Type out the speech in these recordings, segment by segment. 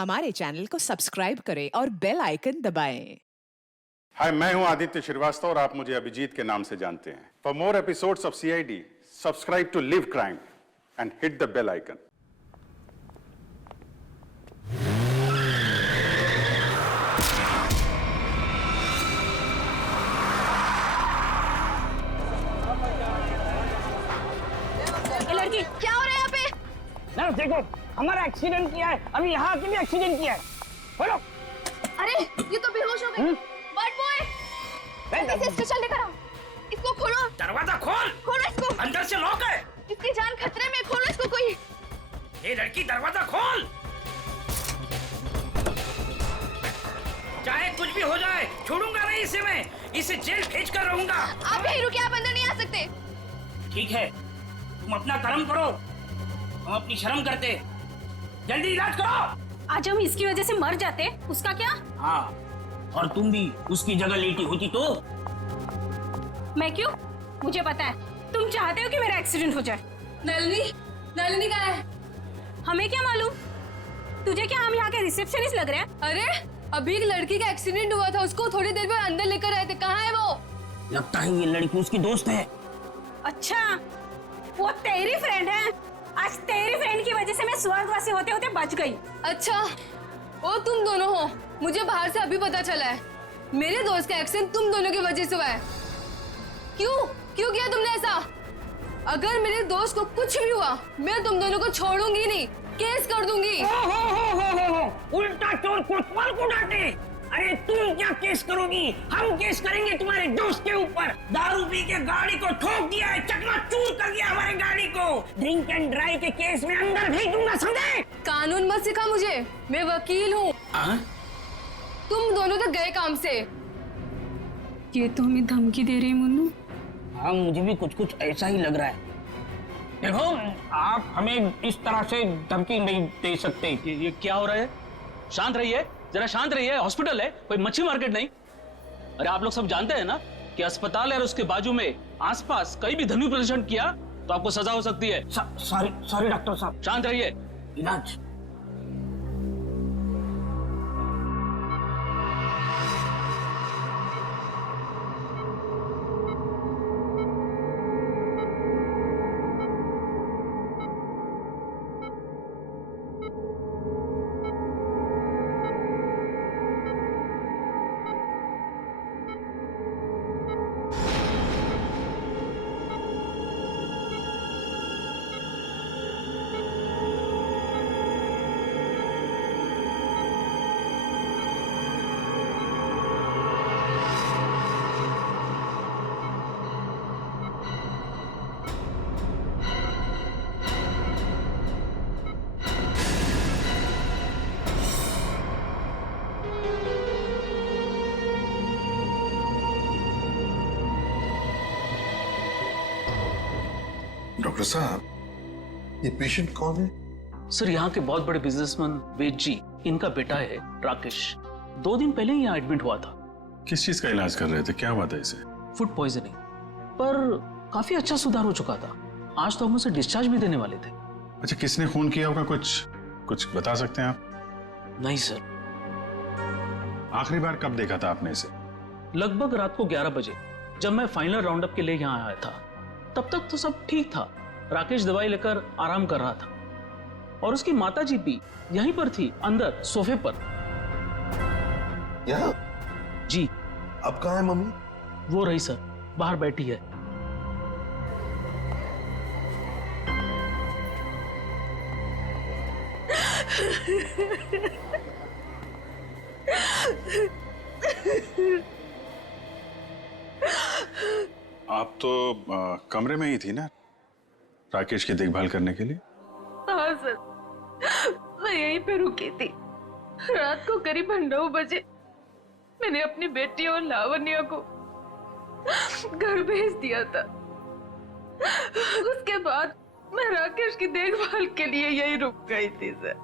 हमारे चैनल को सब्सक्राइब करें और बेल आइकन दबाएं। हाय, मैं हूं आदित्य श्रीवास्तव और आप मुझे अभिजीत के नाम से जानते हैं। For more episodes of CID, subscribe to live crime and hit the bell icon. लड़की क्या हो रहा है यहाँ पे? नर्स देखो, हमारा एक्सीडेंट किया है। अभी यहाँ के भी एक्सीडेंट किया है। बोलो। अरे ये तो बेहोश हो गई। बर्ड बॉय, जल्दी से स्टेशन लेकर आओ। इसको खोलो। दरवाजा खोल। खोलो इसको। अंदर से लॉक है। इसकी जान खतरे में, खोलो इसको कोई। ये लड़की दरवाजा खोल। चाहे कुछ भी हो जाए, छोड़ूंगा नहीं इसे मैं। इसे जेल भेज कर रहूंगा। आप यहीं रुकिए, आप अंदर नहीं आ सकते। ठीक है, तुम अपना कर्म करो, हम अपनी शर्म करते। जल्दी इलाज करो। आज हम इसकी वजह से मर जाते, उसका क्या? हाँ, और तुम भी उसकी जगह लेटी होती तो? मैं क्यों? मुझे पता है तुम चाहते हो कि मेरा एक्सीडेंट हो जाए। नलिनी कहाँ है? हमें क्या मालूम? तुझे क्या हम यहाँ के रिसेप्शनिस्ट लग रहे हैं? अरे अभी एक लड़की का एक्सीडेंट हुआ था, उसको थोड़ी देर में अंदर लेकर आए थे। कहाँ है वो? लगता है ये लड़की उसकी दोस्त है। अच्छा, वो तेरी फ्रेंड है। आज तेरी फ्रेंड की वजह से मैं स्वर्गवासी होते होते बच गई। अच्छा, वो तुम दोनों हो। मुझे बाहर से अभी पता चला है। मेरे दोस्त का एक्सीडेंट तुम दोनों की वजह से हुआ है। क्यों किया तुमने ऐसा? अगर मेरे दोस्त को कुछ भी हुआ, मैं तुम दोनों को छोड़ूंगी नहीं, केस कर दूंगी। हो। उल्टा चोर कोतवाल को डांटे। अरे तुम क्या केस करोगी? हम केस करेंगे तुम्हारे दोस्त के ऊपर। दारू पी के गाड़ी को ठोक दिया है, चकनाचूर कर दिया हमारी गाड़ी को। ड्रिंक एंड ड्राइव के केस में अंदर भेज दूंगा, समझे? कानून मत सिखा मुझे, मैं वकील हूँ। तुम दोनों तो गए काम से। ये तो हमें धमकी दे रही मुन्नू। हाँ, मुझे भी कुछ ऐसा ही लग रहा है। देखो, आप हमें इस तरह से धमकी नहीं दे सकते। ये क्या हो रहा है? शांत रहिए, जरा शांत रहिए। हॉस्पिटल है, कोई मच्छी मार्केट नहीं। अरे आप लोग सब जानते हैं ना कि अस्पताल है और उसके बाजू में आसपास कहीं भी ध्वनि प्रदर्शन किया तो आपको सजा हो सकती है। सॉरी डॉक्टर साहब। शांत रहिए। इलाज। डॉक्टर साहब, ये पेशेंट कौन है? सर, यहाँ के बहुत बड़े बिजनेसमैन वेद जी, इनका बेटा है राकेश। 2 दिन पहले ही यहाँ एडमिट हुआ था। किस चीज का इलाज कर रहे थे? क्या हुआ था इसे? फूड पॉइजनिंग, पर काफी अच्छा सुधार हो चुका था। आज तो हम उसे डिस्चार्ज भी देने वाले थे। अच्छा, किसने खून किया होगा? कुछ बता सकते हैं आप? नहीं सर। आखिरी बार कब देखा था आपने इसे? लगभग रात को 11 बजे, जब मैं फाइनल राउंड अप के लिए यहाँ आया था। तब तक तो सब ठीक था। राकेश दवाई लेकर आराम कर रहा था और उसकी माताजी भी यहीं पर थी, अंदर सोफे पर। यहाँ? जी। अब कहाँ है मम्मी? वो रही सर, बाहर बैठी है। आप तो कमरे में ही थी ना राकेश की देखभाल करने के लिए? हाँ सर, मैं यहीं पे रुकी थी। रात को करीब 9 बजे मैंने अपनी बेटी और लावण्या को घर भेज दिया था। उसके बाद मैं राकेश की देखभाल के लिए यहीं रुक गई थी सर।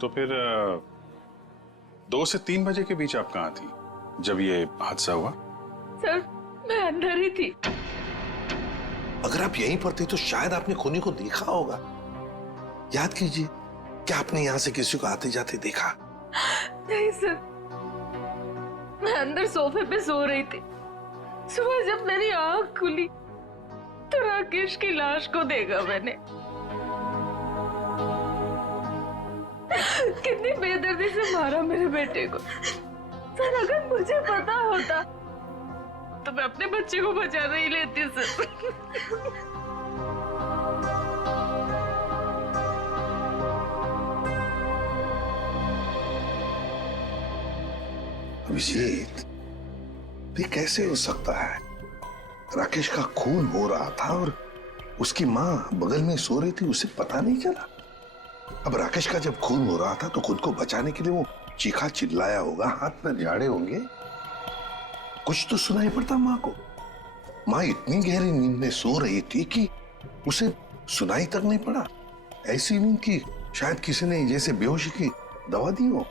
तो फिर 2 से 3 बजे के बीच आप कहाँ थी जब ये हादसा हुआ? सर, मैं अंदर ही थी। अगर आप यहीं पर थे तो शायद आपने खूनी को देखा होगा। याद कीजिए, क्या आपने यहाँ से किसी को आते जाते देखा? नहीं सर, मैं अंदर सोफे पे सो रही थी। सुबह जब मेरी आंख खुली तो राकेश की लाश को देखा मैंने। कितनी बेदर्दी से मारा मेरे बेटे को। सर अगर मुझे पता होता तो मैं अपने बच्चे को बचा नहीं लेती सर। अभिजीत, ये कैसे हो सकता है? राकेश का खून हो रहा था और उसकी मां बगल में सो रही थी, उसे पता नहीं चला। अब राकेश का जब खून हो रहा था तो खुद को बचाने के लिए वो चीखा चिल्लाया होगा, हाथ पैर झाड़े होंगे, कुछ तो सुनाई पड़ता मां को। मां इतनी गहरी नींद में सो रही थी कि उसे सुनाई तक नहीं पड़ा। ऐसी नींद की शायद किसी ने जैसे बेहोशी की दवा दी हो।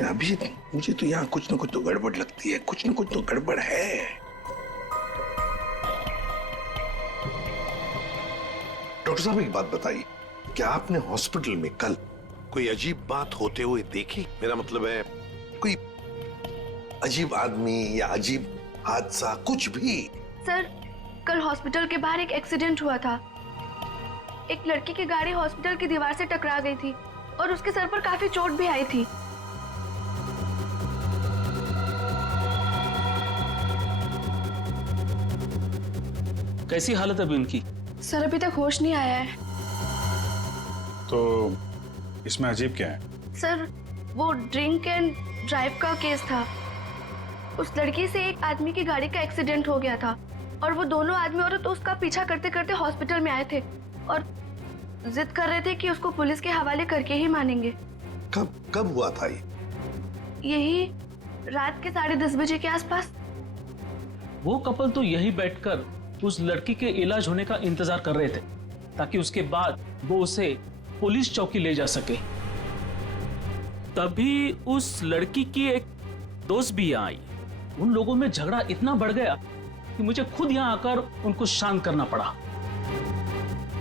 अभी मुझे तो यहाँ कुछ ना कुछ तो गड़बड़ लगती है, कुछ ना कुछ तो गड़बड़ है। डॉक्टर साहब एक बात बताइए, क्या आपने हॉस्पिटल में कल कोई अजीब बात होते हुए देखी? मेरा मतलब है कोई अजीब आदमी या अजीब हादसा, कुछ भी? सर कल हॉस्पिटल के बाहर एक एक्सीडेंट हुआ था। एक लड़की की गाड़ी हॉस्पिटल की दीवार से टकरा गई थी और उसके सर पर काफी चोट भी आई थी। कैसी हालत है अभी उनकी? सर अभी तक होश नहीं आया है। तो इसमें अजीब क्या है? सर वो ड्रिंक एंड ड्राइव का केस था। उस लड़की से एक आदमी की गाड़ी का एक्सीडेंट हो गया था और वो दोनों आदमी औरत उसका पीछा करते करते हॉस्पिटल में आए थे और जिद कर रहे थे कि उसको पुलिस के हवाले करके ही मानेंगे। कब हुआ था ये? यही रात के 10:30 बजे के आसपास। वो कपल तो यही बैठकर उस लड़की के इलाज होने का इंतजार कर रहे थे ताकि उसके बाद वो उसे पुलिस चौकी ले जा सके। तभी उस लड़की की एक दोस्त भी यहाँ आई। उन लोगों में झगड़ा इतना बढ़ गया कि मुझे खुद यहाँ आकर उनको शांत करना पड़ा।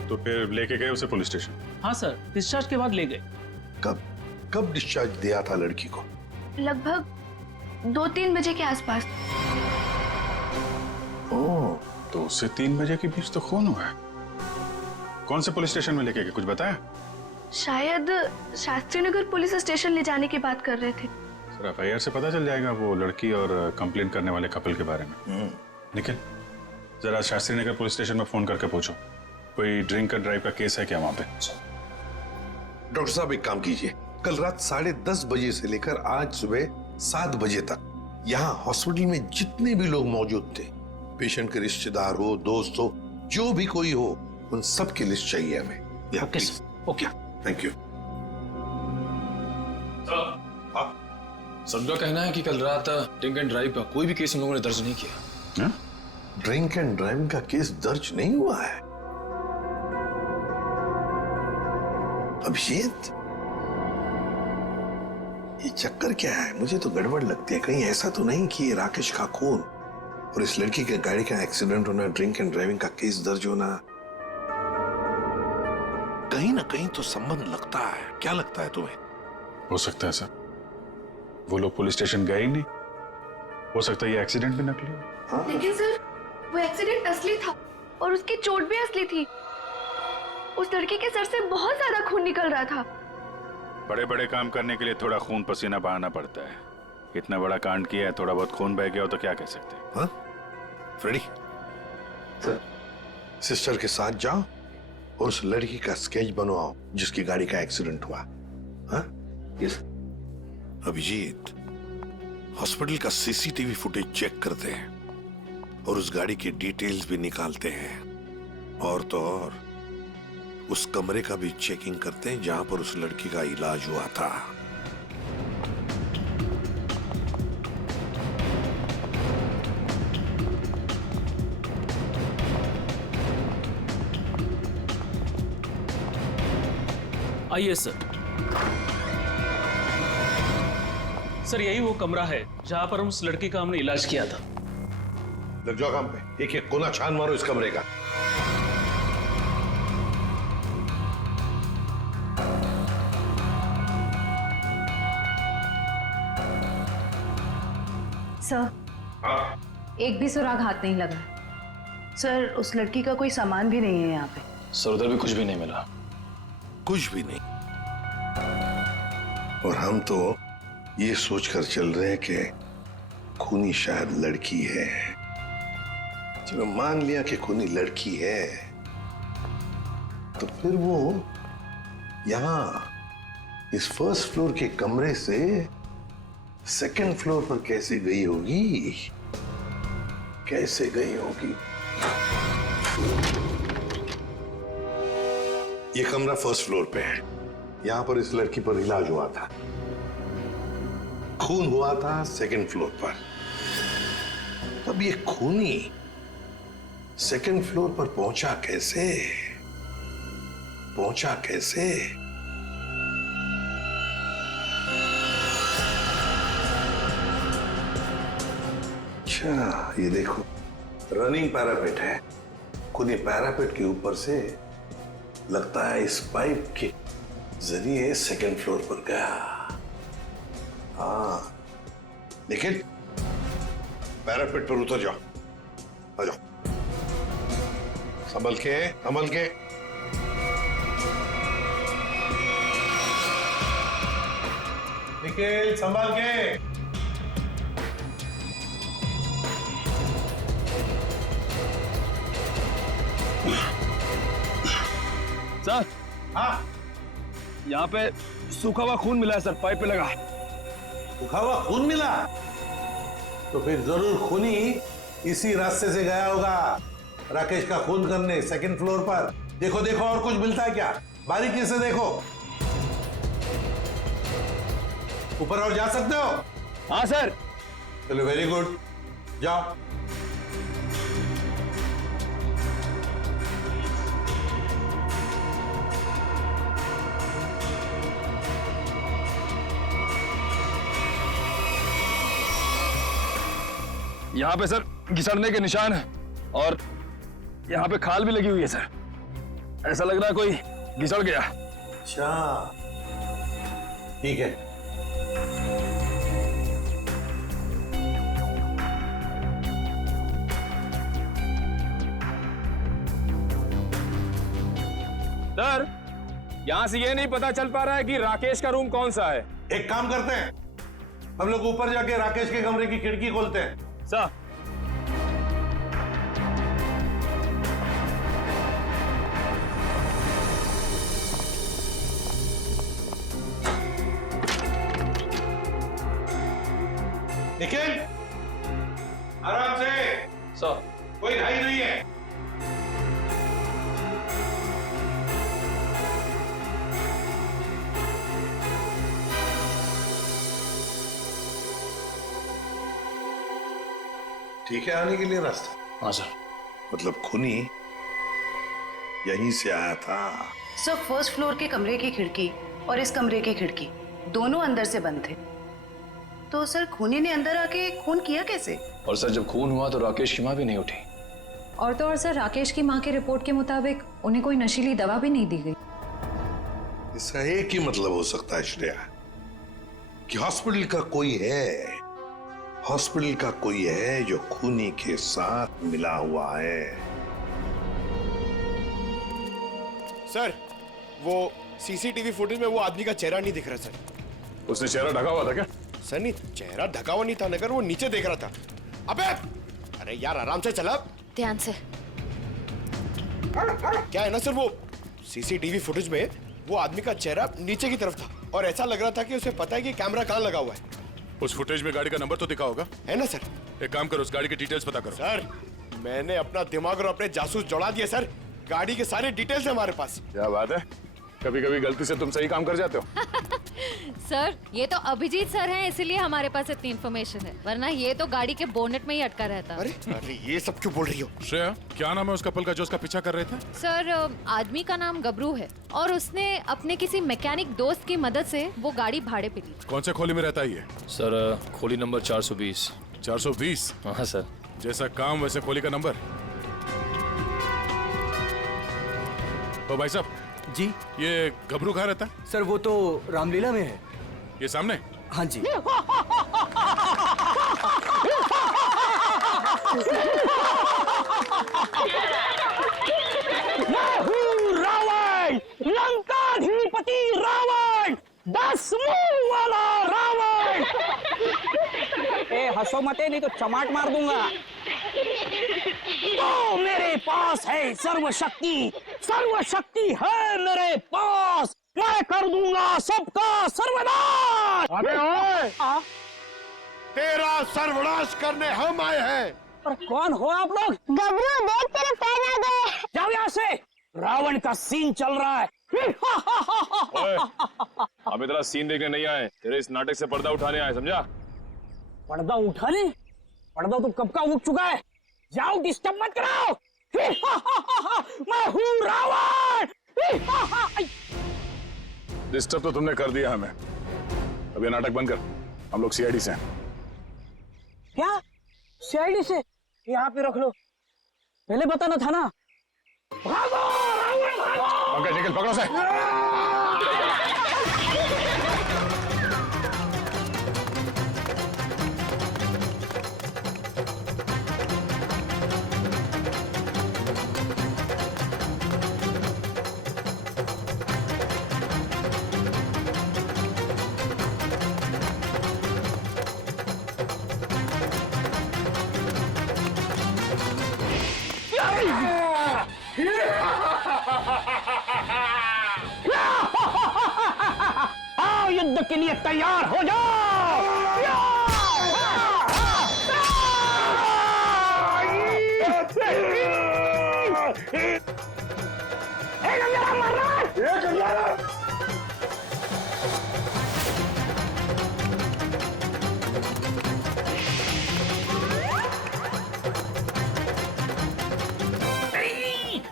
तो फिर लेके गए उसे पुलिस स्टेशन? हाँ सर, डिस्चार्ज के बाद ले गए। कब डिस्चार्ज दिया था लड़की को? लगभग 2-3 बजे के आसपास। ओह, तो उससे 3 बजे के बीच तो खून हुआ है। कौन से पुलिस स्टेशन में लेके गए, कुछ बताया? शायद शास्त्री नगर पुलिस स्टेशन ले जाने की बात कर रहे थे। सर एफआईआर से पता चल जाएगा वो लड़की और कंप्लेंट करने वाले कपल के बारे में। निखिल, जरा शास्त्री नगर पुलिस स्टेशन में फोन करके पूछो कोई ड्रिंक एंड ड्राइव का केस है क्या वहां पे। डॉक्टर साहब एक काम कीजिए, कल रात 10:30 बजे से लेकर आज सुबह 7 बजे तक यहाँ हॉस्पिटल में जितने भी लोग मौजूद थे, पेशेंट के रिश्तेदार हो, दोस्त हो, जो भी कोई हो, उन सब की लिस्ट चाहिए हमें। Okay okay, thank you. सबका कहना है कि कल रात ड्रिंक एंड ड्राइव का कोई भी केस उन लोगों ने दर्ज नहीं किया। ड्रिंक एंड ड्राइविंग का केस दर्ज नहीं हुआ है? अभिजीत, ये चक्कर क्या है? मुझे तो गड़बड़ लगती है। कहीं ऐसा तो नहीं कि ये राकेश का खून और इस लड़की के गाड़ी का एक्सीडेंट होना, ड्रिंक एंड ड्राइविंग का केस दर्ज होना, कहीं ना कहीं तो संबंध लगता है। क्या लगता है तुम्हें? हो सकता है सर, वो लोग पुलिस स्टेशन गए ही नहीं। हो सकता है ये एक्सीडेंट भी नकली हो। लेकिन सर वो एक्सीडेंट असली था और उसकी चोट भी असली थी। उस लड़की के सर से बहुत ज्यादा खून निकल रहा था। बड़े बड़े काम करने के लिए थोड़ा खून पसीना बहाना पड़ता है। इतना बड़ा कांड किया है, थोड़ा बहुत खून बह गया हो तो क्या कह सकते हैं। हाँ? फ्रेडी, सिस्टर के साथ जाओ और उस लड़की का स्केच बनवाओ जिसकी गाड़ी का एक्सीडेंट हुआ। हाँ? यस। अभिजीत, हॉस्पिटल का सीसीटीवी फुटेज चेक करते हैं और उस गाड़ी की डिटेल्स भी निकालते हैं। और तो और उस कमरे का भी चेकिंग करते हैं जहां पर उस लड़की का इलाज हुआ था। आइए सर। सर यही वो कमरा है जहां पर उस लड़की का हमने इलाज किया था। लग जाओ काम पे, एक एक कोना छान मारो इस कमरे का। सर, एक भी सुराग हाथ नहीं लगा। सर, उस लड़की का कोई सामान भी नहीं है यहाँ पे। सर उधर भी कुछ भी नहीं मिला। कुछ भी नहीं। और हम तो ये सोचकर चल रहे हैं कि खूनी शायद लड़की है। चलो मान लिया कि खूनी लड़की है, तो फिर वो यहां इस फर्स्ट फ्लोर के कमरे से सेकंड फ्लोर पर कैसे गई होगी? कैसे गई होगी? ये कमरा फर्स्ट फ्लोर पे है। यहां पर इस लड़की पर इलाज हुआ था। खून हुआ था सेकंड फ्लोर पर। तब ये खूनी सेकंड फ्लोर पर पहुंचा कैसे? पहुंचा कैसे? अच्छा, ये देखो रनिंग पैरापेट है। खूनी पैरापेट के ऊपर से लगता है इस पाइप के जरिए सेकंड फ्लोर पर गया। हाँ, लेकिन पैरापेट पर उतर जाओ, आ जाओ, संभल के, संभल के। निखिल, संभल के। सर, हाँ, यहाँ पे सूखा हुआ खून मिला है सर, पाइप पे लगा। सूखा हुआ खून मिला? तो फिर जरूर खूनी इसी रास्ते से गया होगा राकेश का खून करने सेकंड फ्लोर पर। देखो देखो, और कुछ मिलता है क्या? बारीकी से देखो। ऊपर और जा सकते हो? हाँ सर। चलो, वेरी गुड, जाओ। यहाँ पे सर घिसड़ने के निशान है और यहाँ पे खाल भी लगी हुई है सर। ऐसा लग रहा है कोई घिसड़ गया। अच्छा, ठीक है। सर, यहाँ से ये नहीं पता चल पा रहा है कि राकेश का रूम कौन सा है। एक काम करते हैं, हम लोग ऊपर जाके राकेश के कमरे की खिड़की खोलते हैं। सर, निखिल, आराम से। सर, कोई ढाई नहीं है। ठीक है आने के लिए रास्ता? हाँ सर। मतलब खूनी यहीं से आया था? सर, फर्स्ट फ्लोर के कमरे की खिड़की और इस कमरे की खिड़की दोनों अंदर से बंद थे। तो सर, खूनी ने अंदर आके खून किया कैसे? और सर जब खून हुआ तो राकेश की माँ भी नहीं उठी। और तो और सर, राकेश की मां के रिपोर्ट के मुताबिक उन्हें कोई नशीली दवा भी नहीं दी गई। इसका एक ही मतलब हो सकता है श्रेया, कि हॉस्पिटल का कोई है, हॉस्पिटल का कोई है जो खूनी के साथ मिला हुआ है। सर, वो सीसीटीवी फुटेज में वो आदमी का चेहरा नहीं दिख रहा सर। उसने चेहरा ढका हुआ था क्या? सर नहीं, चेहरा ढका हुआ नहीं था, नगर वो नीचे देख रहा था। अबे, अरे यार आराम से चला। ध्यान से। क्या है ना सर, वो सीसीटीवी फुटेज में वो आदमी का चेहरा नीचे की तरफ था और ऐसा लग रहा था कि उसे पता है कि कैमरा कहाँ लगा हुआ है। उस फुटेज में गाड़ी का नंबर तो दिखा होगा? है ना सर? एक काम करो, उस गाड़ी की डिटेल्स पता करो। सर, मैंने अपना दिमाग और अपने जासूस जोड़ा दिए सर। गाड़ी के सारे डिटेल्स है हमारे पास। क्या बात है, कभी कभी गलती से तुम सही काम कर जाते हो। सर, ये तो अभिजीत सर हैं, इसीलिए हमारे पास इतनी इन्फॉर्मेशन है, वरना ये तो गाड़ी के बोनेट में ही अटका रहता। अरे अरे, ये सब क्यों बोल रही हो? श्रेया, क्या नाम है उस कपल का जो उसका पीछा कर रहे थे? सर, आदमी का नाम गबरू है और उसने अपने किसी मैकेनिक दोस्त की मदद से वो गाड़ी भाड़े पे ली। कौन से खोली में रहता है ये? सर खोली नंबर 420। 420? हाँ सर। जैसा काम वैसे खोली का नंबर। तो भाई साहब जी, ये गबरू कहाँ रहता है? सर वो तो रामलीला में है। ये सामने? हाँ जी। मैं हूँ रावण, लंकाधिपति रावण, 10 मुंह वाला रावण। ए हंसो मते, नहीं तो चमाट मार दूंगा। तो मेरे पास है सर्वशक्ति, सर्वशक्ति है मेरे पास, मैं कर दूंगा सबका सर्वनाश। अबे ओए, तेरा सर्वनाश करने हम आए हैं। पर कौन हो आप लोग? गबरू देख तेरे पैर आ गए। जाओ यहाँ से, रावण का सीन चल रहा है। ओए, हम इतना सीन देखने नहीं आए, तेरे इस नाटक से पर्दा उठाने आए, समझा? पर्दा उठाने? पर्दा तो कब का उठ चुका है। जाओ, डिस्टर्ब मत कराओ। मैं हूँ रावण। डिस्टर्ब तो तुमने कर दिया हमें। अब ये नाटक बंद कर, हम लोग सीआईडी से हैं। क्या सीआईडी से? यहाँ पे रख लो, पहले बताना था ना। भागो रावण भागो। पंकज निकल, पकड़ो से। आओ, युद्ध के लिए तैयार हो जाओ।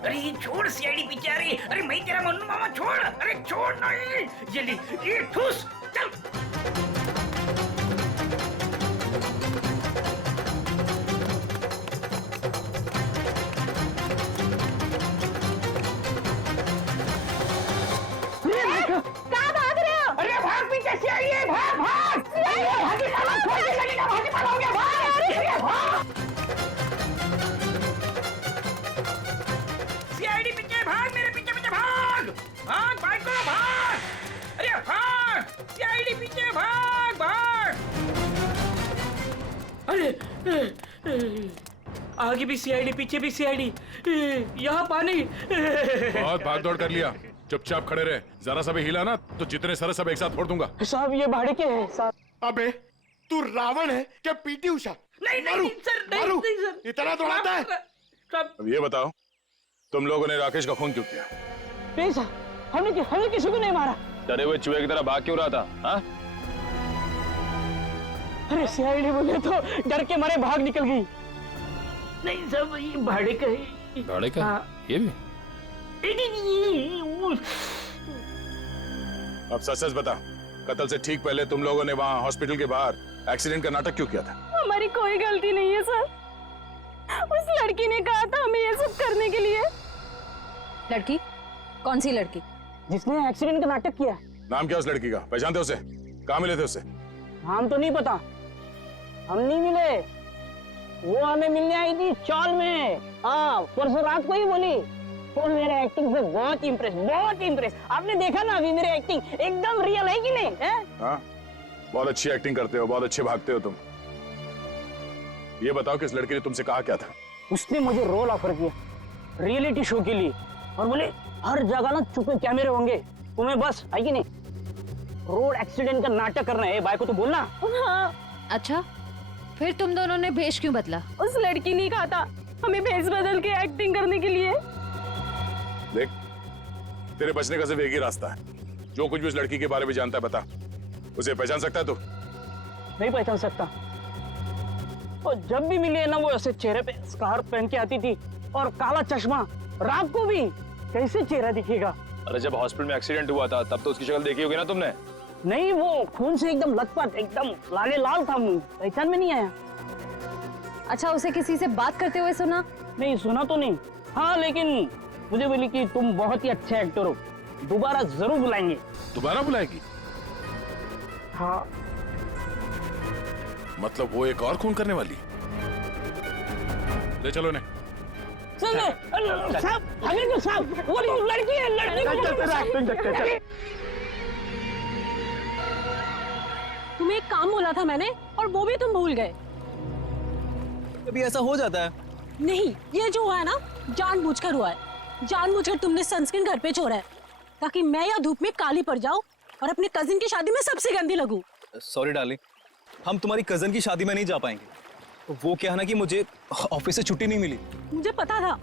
अरे छोड़ सीआईडी पीछे आ रही। अरे मैं तेरा मन्नू मामा, छोड़। अरे छोड़ नहीं, जल्दी ये ठूस, चल। कहाँ भाग रहे हो? अरे भाग, पीछे सीआईडी है, भाग भाग। भागी साला, छोड़ के लगेगा, भागी पाला हो गया, भाग भाग। सीआईडी पीछे भाग, मेरे पीछे पीछे भाग भाग भाग को भाग। अरे भाग, सीआईडी पीछे भाग भाग। अरे आगे भी सीआईडी, पीछे भी सीआईडी, यहाँ पानी। बहुत भाग दौड़ कर लिया, चुपचाप खड़े रहे। जरा सा भी हिला ना तो जितने सारे सब एक साथ फोड़ दूंगा। साहब ये भाड़े के हैं साहब। अबे तू रावण है क्या पीटी उषा? नहीं नहीं सर, नहीं सर, इतना दौड़ाता है। अब ये बताओ, तुम लोगों ने राकेश का खून क्यों किया? नहीं सर, हमने किसी को नहीं मारा। डरे हुए चूहे की तरह भाग क्यों रहा था? हाँ? अरे सीआईडी बोले तो डर के मारे भाग निकल गई। नहीं सब ये भाड़े का है। भाड़े का? ये भी? अब सच बता, कत्ल से ठीक पहले तुम लोगों ने वहाँ हॉस्पिटल के बाहर एक्सीडेंट का नाटक क्यों किया था? हमारी कोई गलती नहीं है सर, उस लड़की ने कहा था हमें ये सब करने के लिए। लड़की? कौन सी लड़की? जिसने एक्सीडेंट का नाटक किया। नाम क्या उस लड़की का? पहचानते उसे? कहाँ मिले थे उससे? नाम तो नहीं पता, हम नहीं मिले। वो हमें मिलने आई थी चौल में। हाँ, परसों रात को ही बोली। तो मेरे एक्टिंग से बहुत इम्प्रेस। आपने देखा ना अभी मेरी एक्टिंग एकदम रियल है कि नहीं है? हाँ, बहुत अच्छी एक्टिंग करते हो, बहुत अच्छे भागते हो तुम। ये बताओ कि इस लड़की ने तुमसे कहा क्या था? उसने मुझे रोल ऑफर किया रियलिटी शो के लिए और बोले हर जगह ना छुपे कैमरे होंगे, तुम्हें बस है कि नहीं रोड एक्सीडेंट का नाटक करना है। भाई को तो बोलना। हाँ। अच्छा, फिर तुम दोनों ने भेष क्यों बदला? उस लड़की ने कहा था हमें भेष बदल के एक्टिंग करने के लिए। देख, तेरे बचने का सिर्फ एक ही रास्ता है। जो कुछ भी उस लड़की के बारे में जानता है बता। उसे पहचान सकता है तू? नहीं पहचान सकता। और जब भी मिली है ना, वो ऐसे चेहरे पे स्कार्फ पहन के आती थी और काला चश्मा। रात को भी कैसे चेहरा दिखेगा? अरे जब हॉस्पिटल में एक्सीडेंट हुआ था तब तो उसकी शक्ल देखी होगी ना तुमने? नहीं, वो खून से एकदम लथपथ, एकदम लाले लाल था मुंह, पहचान में नहीं आया। अच्छा, उसे किसी से बात करते हुए सुना? नहीं सुना तो नहीं। हाँ, लेकिन मुझे बोली कि तुम बहुत ही अच्छे एक्टर हो, दोबारा जरूर बुलाएंगे। दोबारा बुलाएगी? हाँ। मतलब वो एक और खून करने वाली? ले चलो ने। साहब अगर तो साहब वो लड़की है, लड़की तुम्हें एक काम बोला था मैंने और वो भी तुम भूल गए। कभी ऐसा हो जाता है। नहीं, ये जो हुआ है ना जानबूझकर हुआ है। जानबूझकर तुमने सनस्क्रीन घर पे छोड़ा है ताकि मैं या धूप में काली पड़ जाऊं और अपने कजिन की शादी में सबसे गंदी लगूं। सॉरी डार्लिंग, हम तुम्हारी कजन की शादी में नहीं जा पाएंगे। वो क्या है ना कि मुझे ऑफिस से छुट्टी नहीं मिली। मुझे पता था,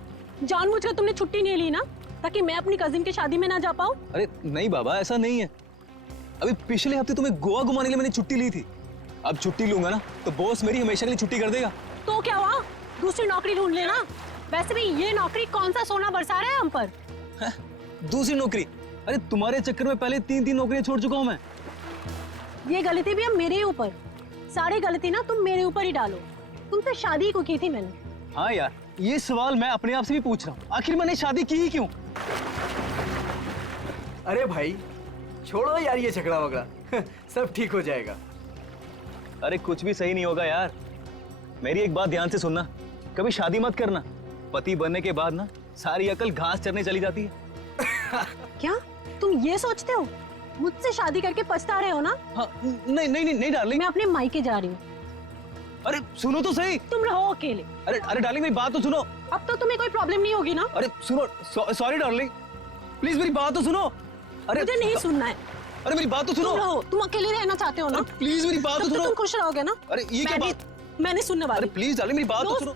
जानबूझकर तुमने छुट्टी नहीं ली ना ताकि मैं अपनी कजिन की शादी में ना जा पाऊं। अरे नहीं बाबा, ऐसा नहीं है। अभी पिछले हफ्ते तुम्हें गोवा घुमाने के लिए मैंने छुट्टी ली थी। अब छुट्टी लूंगा ना तो बॉस मेरी हमेशा के लिए छुट्टी कर देगा। तो क्या हुआ, दूसरी नौकरी ढूंढ लेना। वैसे भी ये नौकरी कौन सा सोना बरसा रहा है हम पर। दूसरी नौकरी? अरे तुम्हारे चक्कर में पहले 3 नौकरियां छोड़ चुका हूं मैं। ये गलती भी अब मेरे ही ऊपर। सारी गलती ना तुम मेरे ऊपर ही डालो। तुमसे शादी को की थी मैंने। हाँ यार, ये सवाल मैं अपने आप से भी पूछ रहा हूँ, आखिर मैंने शादी की ही क्यों? अरे भाई छोड़ो यार ये झगड़ा वगड़ा सब ठीक हो जाएगा। अरे कुछ भी सही नहीं होगा यार। मेरी एक बात ध्यान से सुनना, कभी शादी मत करना। पति बनने के बाद ना सारी अकल घास चरने चली जाती है। क्या तुम ये सोचते हो मुझसे शादी करके पछता रहे हो ना? हाँ, नहीं डार्लिंग, मैं अपने मायके जा रही हूँ। अरे सुनो तो सही। तुम रहो अकेले। अरे डार्लिंग मेरी बात तो सुनो। अब तो तुम्हें कोई प्रॉब्लम नहीं होगी ना? अरे सुनो, सॉरी डार्लिंग, प्लीज मेरी बात तो सुनो। अरे मुझे नहीं सुनना है। अरे मेरी बात तो सुनो। तुम रहो, तुम अकेले रहना चाहते हो ना? प्लीज मेरी बात तो सुनो। तुम खुश रहोगे ना? अरे ये क्या बात? मैंने सुनने वाली। अरे प्लीज डार्लिंग मेरी बात तो सुनो।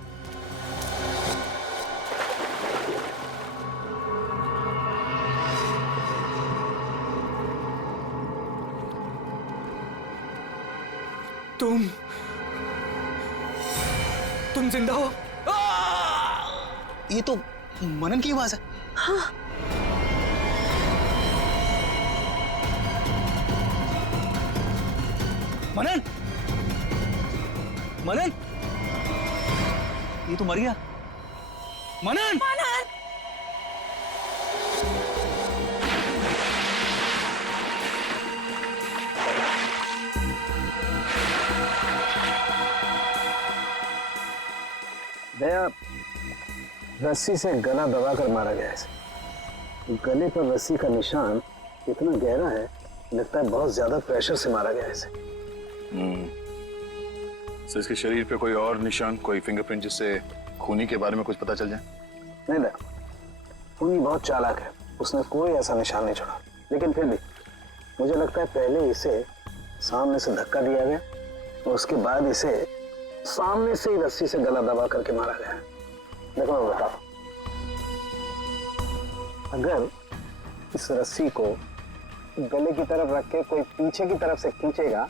तुम जिंदा हो? ये तो मनन की आवाज है। हाँ। मनन, मनन, ये तो मर गया। मनन, मनन, दया रस्सी से गला दबाकर मारा गया है। गले पर रस्सी का निशान इतना गहरा है, लगता है बहुत ज्यादा प्रेशर से मारा गया है इसे। सर इसके शरीर पे कोई और निशान, कोई फिंगरप्रिंट जिससे खूनी के बारे में कुछ पता चल जाए? नहीं दया, खूनी बहुत चालाक है, उसने कोई ऐसा निशान नहीं छोड़ा। लेकिन फिर भी मुझे लगता है पहले इसे सामने से धक्का दिया गया और उसके बाद इसे सामने से ही रस्सी से गला दबा करके मारा गया। देखो मैं बताओ, अगर इस रस्सी को गले की तरफ रख के कोई पीछे की तरफ से खींचेगा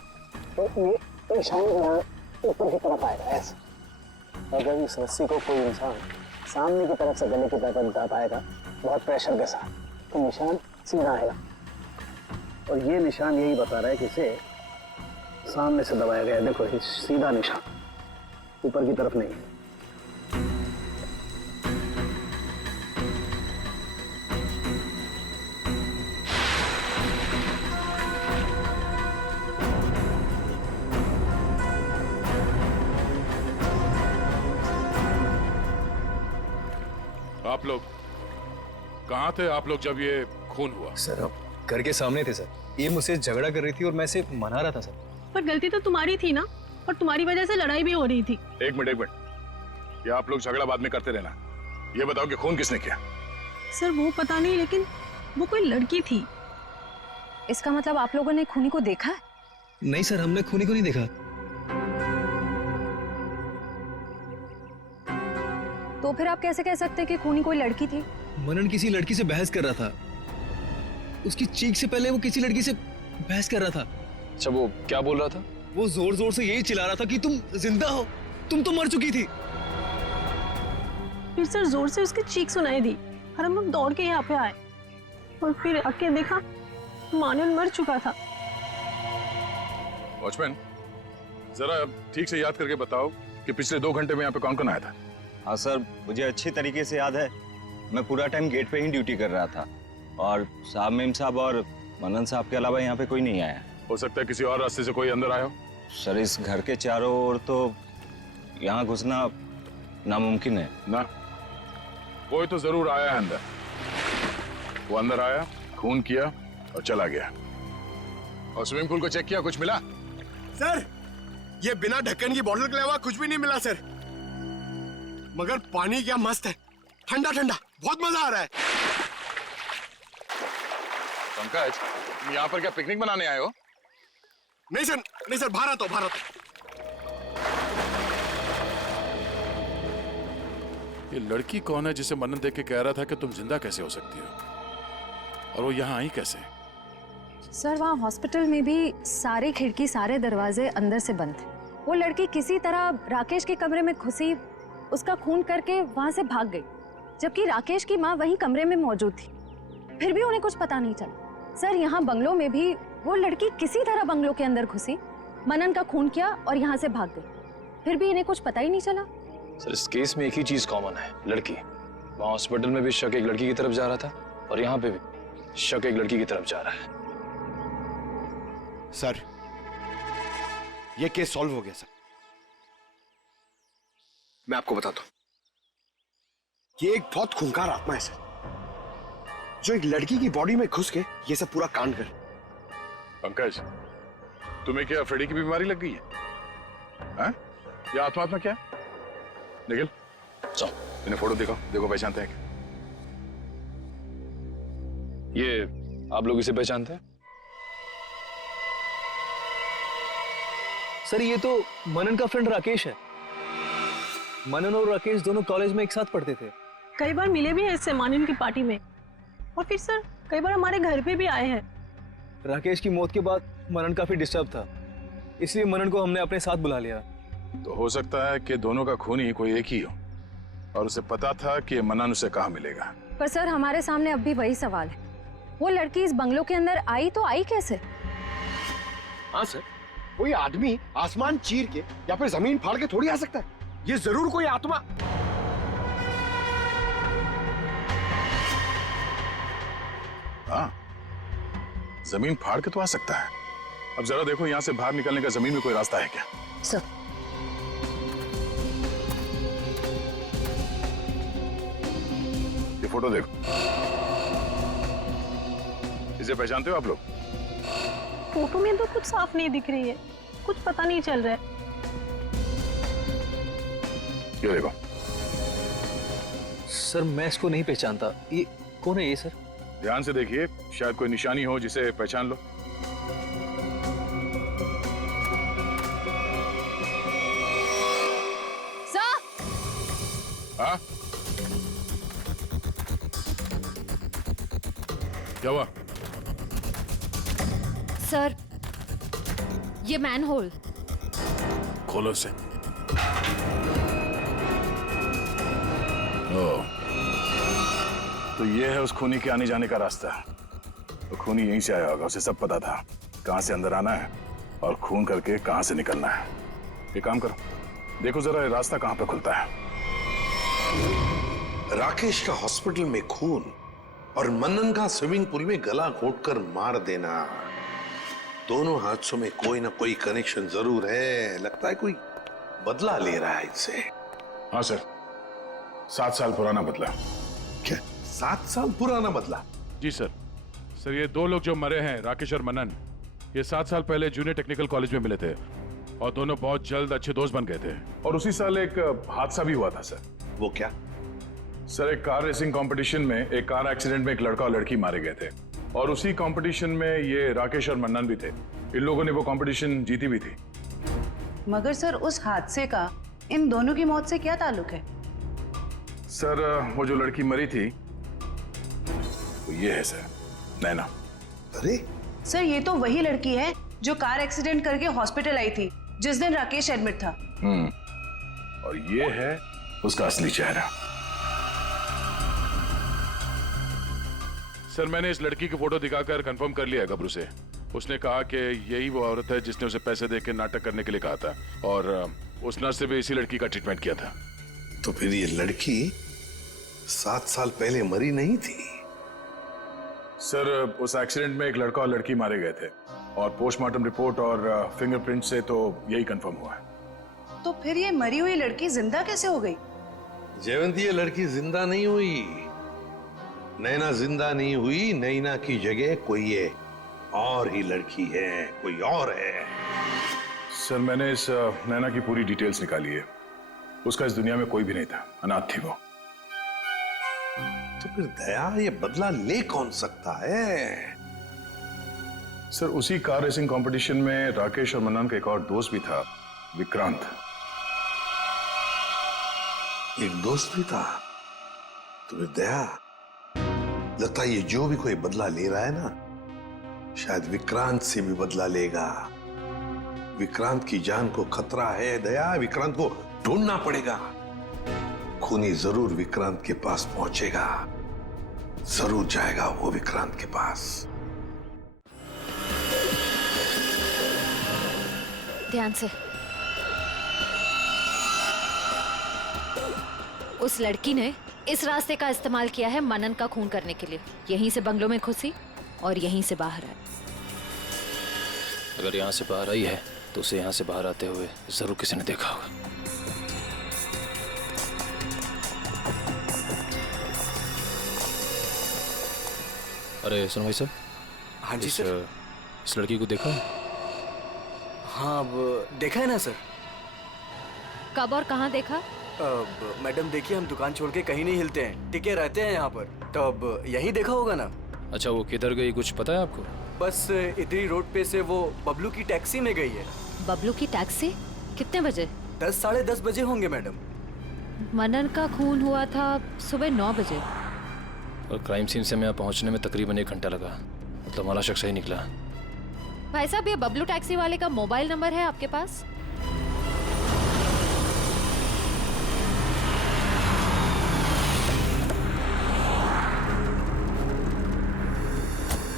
तो ये निशान ऊपर की तरफ आएगा ऐसे। अगर इस रस्सी को कोई इंसान सामने की तरफ से गले की तरफ दबाएगा बहुत प्रेशर के साथ, तो निशान सीधा आएगा। और ये निशान यही बता रहा है कि इसे सामने से दबाया गया। देखो ये सीधा निशान, ऊपर की तरफ नहीं। आप लोग कहाँ थे आप लोग जब ये खून हुआ? सर हम घर के सामने थे सर। ये मुझसे झगड़ा कर रही थी और मैं इसे मना रहा था सर। पर गलती तो तुम्हारी थी ना, और तुम्हारी वजह से लड़ाई भी हो रही थी। एक मिनट, ये आप लोग झगड़ा बाद में करते रहना। ये बताओ कि खून किसने किया? सर वो पता नहीं, लेकिन वो कोई लड़की थी। इसका मतलब आप लोगों ने खूनी को देखा है? नहीं सर, हमने खूनी को नहीं देखा। तो फिर आप कैसे कह सकते हैं कि खूनी कोई लड़की थी? मनन किसी लड़की से बहस कर रहा था। उसकी चीख से पहले वो किसी लड़की से बहस कर रहा था। अच्छा वो क्या बोल रहा था? वो जोर जोर से यही चिल्ला रहा था कि तुम जिंदा हो, तुम तो मर चुकी थी। फिर सर जोर से उसकी चीख सुनाई दी और हम लोग दौड़ के यहाँ पे आए और फिर आके देखा मानन मर चुका था। वॉचमैन, जरा ठीक से याद करके बताओ कि पिछले 2 घंटे में यहाँ पे कौन कौन आया था? हाँ सर, मुझे अच्छी तरीके से याद है। मैं पूरा टाइम गेट पे ही ड्यूटी कर रहा था और साहब, मेम साहब और मनन साहब के अलावा यहाँ पे कोई नहीं आया। हो सकता है किसी और रास्ते से कोई अंदर आया हो। सर इस घर के चारों ओर तो यहाँ घुसना नामुमकिन है ना। कोई तो जरूर आया है अंदर। वो अंदर आया, खून किया और चला गया। और स्विमिंग पूल को चेक किया, कुछ मिला? सर, ये बिना ढक्कन की बोतल के अलावा कुछ भी नहीं मिला सर। मगर पानी क्या मस्त है, ठंडा ठंडा, बहुत मजा आ रहा है। पंकज, तुम यहाँ पर क्या पिकनिक मनाने आए हो? नहीं सर, नहीं सर, भारत हो भारत। ये लड़की कौन है जिसे मनन देख के कह रहा था कि तुम जिंदा कैसे हो सकती हो, और वो यहाँ आई कैसे? सर, वहाँ हॉस्पिटल में भी सारे खिड़की सारे दरवाजे अंदर से बंद थे। वो लड़की किसी तरह राकेश के कमरे में घुसी, उसका खून करके वहाँ से भाग गई, जबकि राकेश की माँ वहीं कमरे में मौजूद थी। फिर भी उन्हें कुछ पता नहीं चला। सर, यहाँ बंगलों में भी वो लड़की किसी तरह बंगलों के अंदर घुसी, मनन का खून किया और यहाँ से भाग गई। फिर भी इन्हें कुछ पता ही नहीं चला। सर, इस केस में एक ही चीज कॉमन है, लड़की। वहाँ हॉस्पिटल में भी शक एक लड़की की तरफ जा रहा था और यहाँ पे भी शक एक लड़की की तरफ जा रहा है। सर, ये केस सॉल्व हो गया सर। मैं आपको बताता हूं, ये एक बहुत खूंखार आत्मा है सर, जो एक लड़की की बॉडी में घुस के ये सब पूरा कांड कर। पंकज, तुम्हें क्या फ्रेडी की बीमारी लग गई है? हाँ? ये आत्मा क्या है? निखिल, चलो इन्हें फोटो दिखाओ, देखो पहचानते हैं क्या? ये आप लोग इसे पहचानते हैं? सर, ये तो मनन का फ्रेंड राकेश है। मनन और राकेश दोनों कॉलेज में एक साथ पढ़ते थे। कई बार मिले भी हैं इससे मानिन की पार्टी में, और फिर सर कई बार हमारे घर पे भी आए हैं। राकेश की मौत के बाद मनन काफी डिस्टर्ब था, इसलिए मनन को हमने अपने साथ बुला लिया। तो हो सकता है कि दोनों का खूनी कोई एक ही हो, और उसे पता था कि मनन उसे कहाँ मिलेगा। पर सर, हमारे सामने अब भी वही सवाल है, वो लड़की इस बंगलो के अंदर आई तो आई कैसे? हाँ सर, कोई आदमी आसमान चीर के या फिर जमीन फाड़ के थोड़ी आ सकता है। ये जरूर कोई आत्मा। हाँ, जमीन फाड़ के तो आ सकता है। अब जरा देखो, यहाँ से बाहर निकलने का जमीन में कोई रास्ता है क्या? सर, ये फोटो देखो, इसे पहचानते हो आप लोग? फोटो में तो कुछ साफ नहीं दिख रही है, कुछ पता नहीं चल रहा है। ये देखो। सर, मैं इसको नहीं पहचानता। ये कौन है ये सर? ध्यान से देखिए, शायद कोई निशानी हो जिसे पहचान लो। सर! हाँ? क्या हुआ? सर, ये मैनहोल। खोलो इसे। तो ये है उस खूनी के आने जाने का रास्ता। तो खूनी यहीं से आया होगा, उसे सब पता था कहां से अंदर आना है और खून करके कहां से निकलना है। ये काम करो, देखो जरा ये रास्ता कहां पे खुलता है। राकेश का हॉस्पिटल में खून और मनन का स्विमिंग पूल में गला घोटकर मार देना, दोनों हादसों में कोई ना कोई कनेक्शन जरूर है। लगता है कोई बदला ले रहा है इनसे। हाँ सर, 7 साल पुराना बदला। क्या 7 साल पुराना बदला? जी सर। सर, ये 2 लोग जो मरे हैं, राकेश और मनन, ये 7 साल पहले जूनियर टेक्निकल कॉलेज में मिले थे और दोनों बहुत जल्द अच्छे दोस्त बन गए थे। और उसी साल एक हादसा भी हुआ था सर। वो क्या? सर, एक कार रेसिंग कंपटीशन में एक कार एक्सीडेंट में एक लड़का और लड़की मारे गए थे, और उसी कंपटीशन में ये राकेश और मन्नन भी थे। इन लोगों ने वो कंपटीशन जीती भी थी। मगर सर, उस हादसे का इन दोनों की मौत से क्या ताल्लुक है? सर, वो जो लड़की मरी थी वो ये है सर, नैना। अरे सर, ये तो वही लड़की है जो कार एक्सीडेंट करके हॉस्पिटल आई थी जिस दिन राकेश एडमिट था। और ये है उसका असली चेहरा। सर, मैंने इस लड़की की फोटो दिखाकर कंफर्म कर लिया है गबरू से। उसने कहा कि यही वो औरत है जिसने उसे पैसे देके नाटक करने के लिए कहा था, और उस नर्स से भी इसी लड़की का ट्रीटमेंट किया था। तो फिर ये लड़की 7 साल पहले मरी नहीं थी? सर, उस एक्सीडेंट में एक लड़का और लड़की मारे गए थे, और पोस्टमार्टम रिपोर्ट और फिंगरप्रिंट से तो यही कंफर्म हुआ है। तो फिर ये मरी हुई लड़की जिंदा कैसे हो गई? जयवंती, ये लड़की जिंदा नहीं हुई। नैना जिंदा नहीं हुई। नैना की जगह कोई ये और ही लड़की है, कोई और है। सर, मैंने इस नैना की पूरी डिटेल्स निकाली है। उसका इस दुनिया में कोई भी नहीं था, अनाथ थी वो। तो फिर दया ये बदला ले कौन सकता है? सर, उसी कार रेसिंग कंपटीशन में राकेश और मन्नान का एक और दोस्त भी था, विक्रांत। एक दोस्त भी था? तो फिर दया, लगता है ये जो भी कोई बदला ले रहा है ना, शायद विक्रांत से भी बदला लेगा। विक्रांत की जान को खतरा है दया, विक्रांत को ढूंढना पड़ेगा। खूनी जरूर विक्रांत के पास पहुंचेगा, जरूर जाएगा वो विक्रांत के पास। ध्यान से। उस लड़की ने इस रास्ते का इस्तेमाल किया है मनन का खून करने के लिए। यहीं से बंगलों में घुसी और यहीं से बाहर आई। अगर यहाँ से बाहर आई है तो उसे यहाँ से बाहर आते हुए जरूर किसी ने देखा होगा। अरे सुनो भाई साहब। हाँ जी सर। इस लड़की को देखा? हाँ, अब देखा है ना सर। कब और कहाँ देखा? मैडम देखिए, हम दुकान छोड़ के कहीं नहीं हिलते हैं, टिके रहते हैं यहाँ पर। तो अब यहीं देखा होगा ना। अच्छा, वो किधर गई कुछ पता है आपको? बस इधरी रोड पे से वो बबलू की टैक्सी में गई है। बबलू की टैक्सी? कितने बजे? 10 साढ़े 10 बजे होंगे मैडम। मनन का खून हुआ था सुबह 9 बजे। और क्राइम सीन से मैं यहाँ पहुँचने में तकरीबन 1 घंटा लगा। मतलब हमारा शख्स ही निकला। भाई साहब, ये बबलू टैक्सी वाले का मोबाइल नंबर है आपके पास?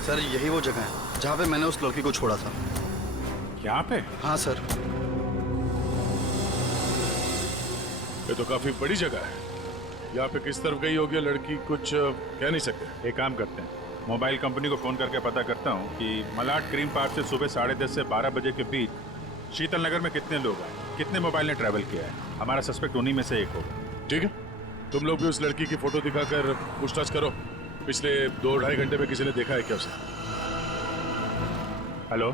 सर, यही वो जगह है जहाँ पे मैंने उस लड़की को छोड़ा था। यहाँ पे? हाँ सर। ये तो काफी बड़ी जगह है। यहाँ पे किस तरफ गई होगी लड़की, कुछ कह नहीं सकते। एक काम करते हैं, मोबाइल कंपनी को फोन करके पता करता हूँ कि मलाड क्रीम पार्क से सुबह 10:30 से 12 बजे के बीच शीतल नगर में कितने लोग आए, कितने मोबाइल ने ट्रैवल किया है। हमारा सस्पेक्ट उन्हीं में से एक होगा। ठीक है, तुम लोग भी उस लड़की की फोटो दिखाकर पूछताछ करो। पिछले 2-2.5 घंटे में किसी ने देखा है क्या उसे? हेलो,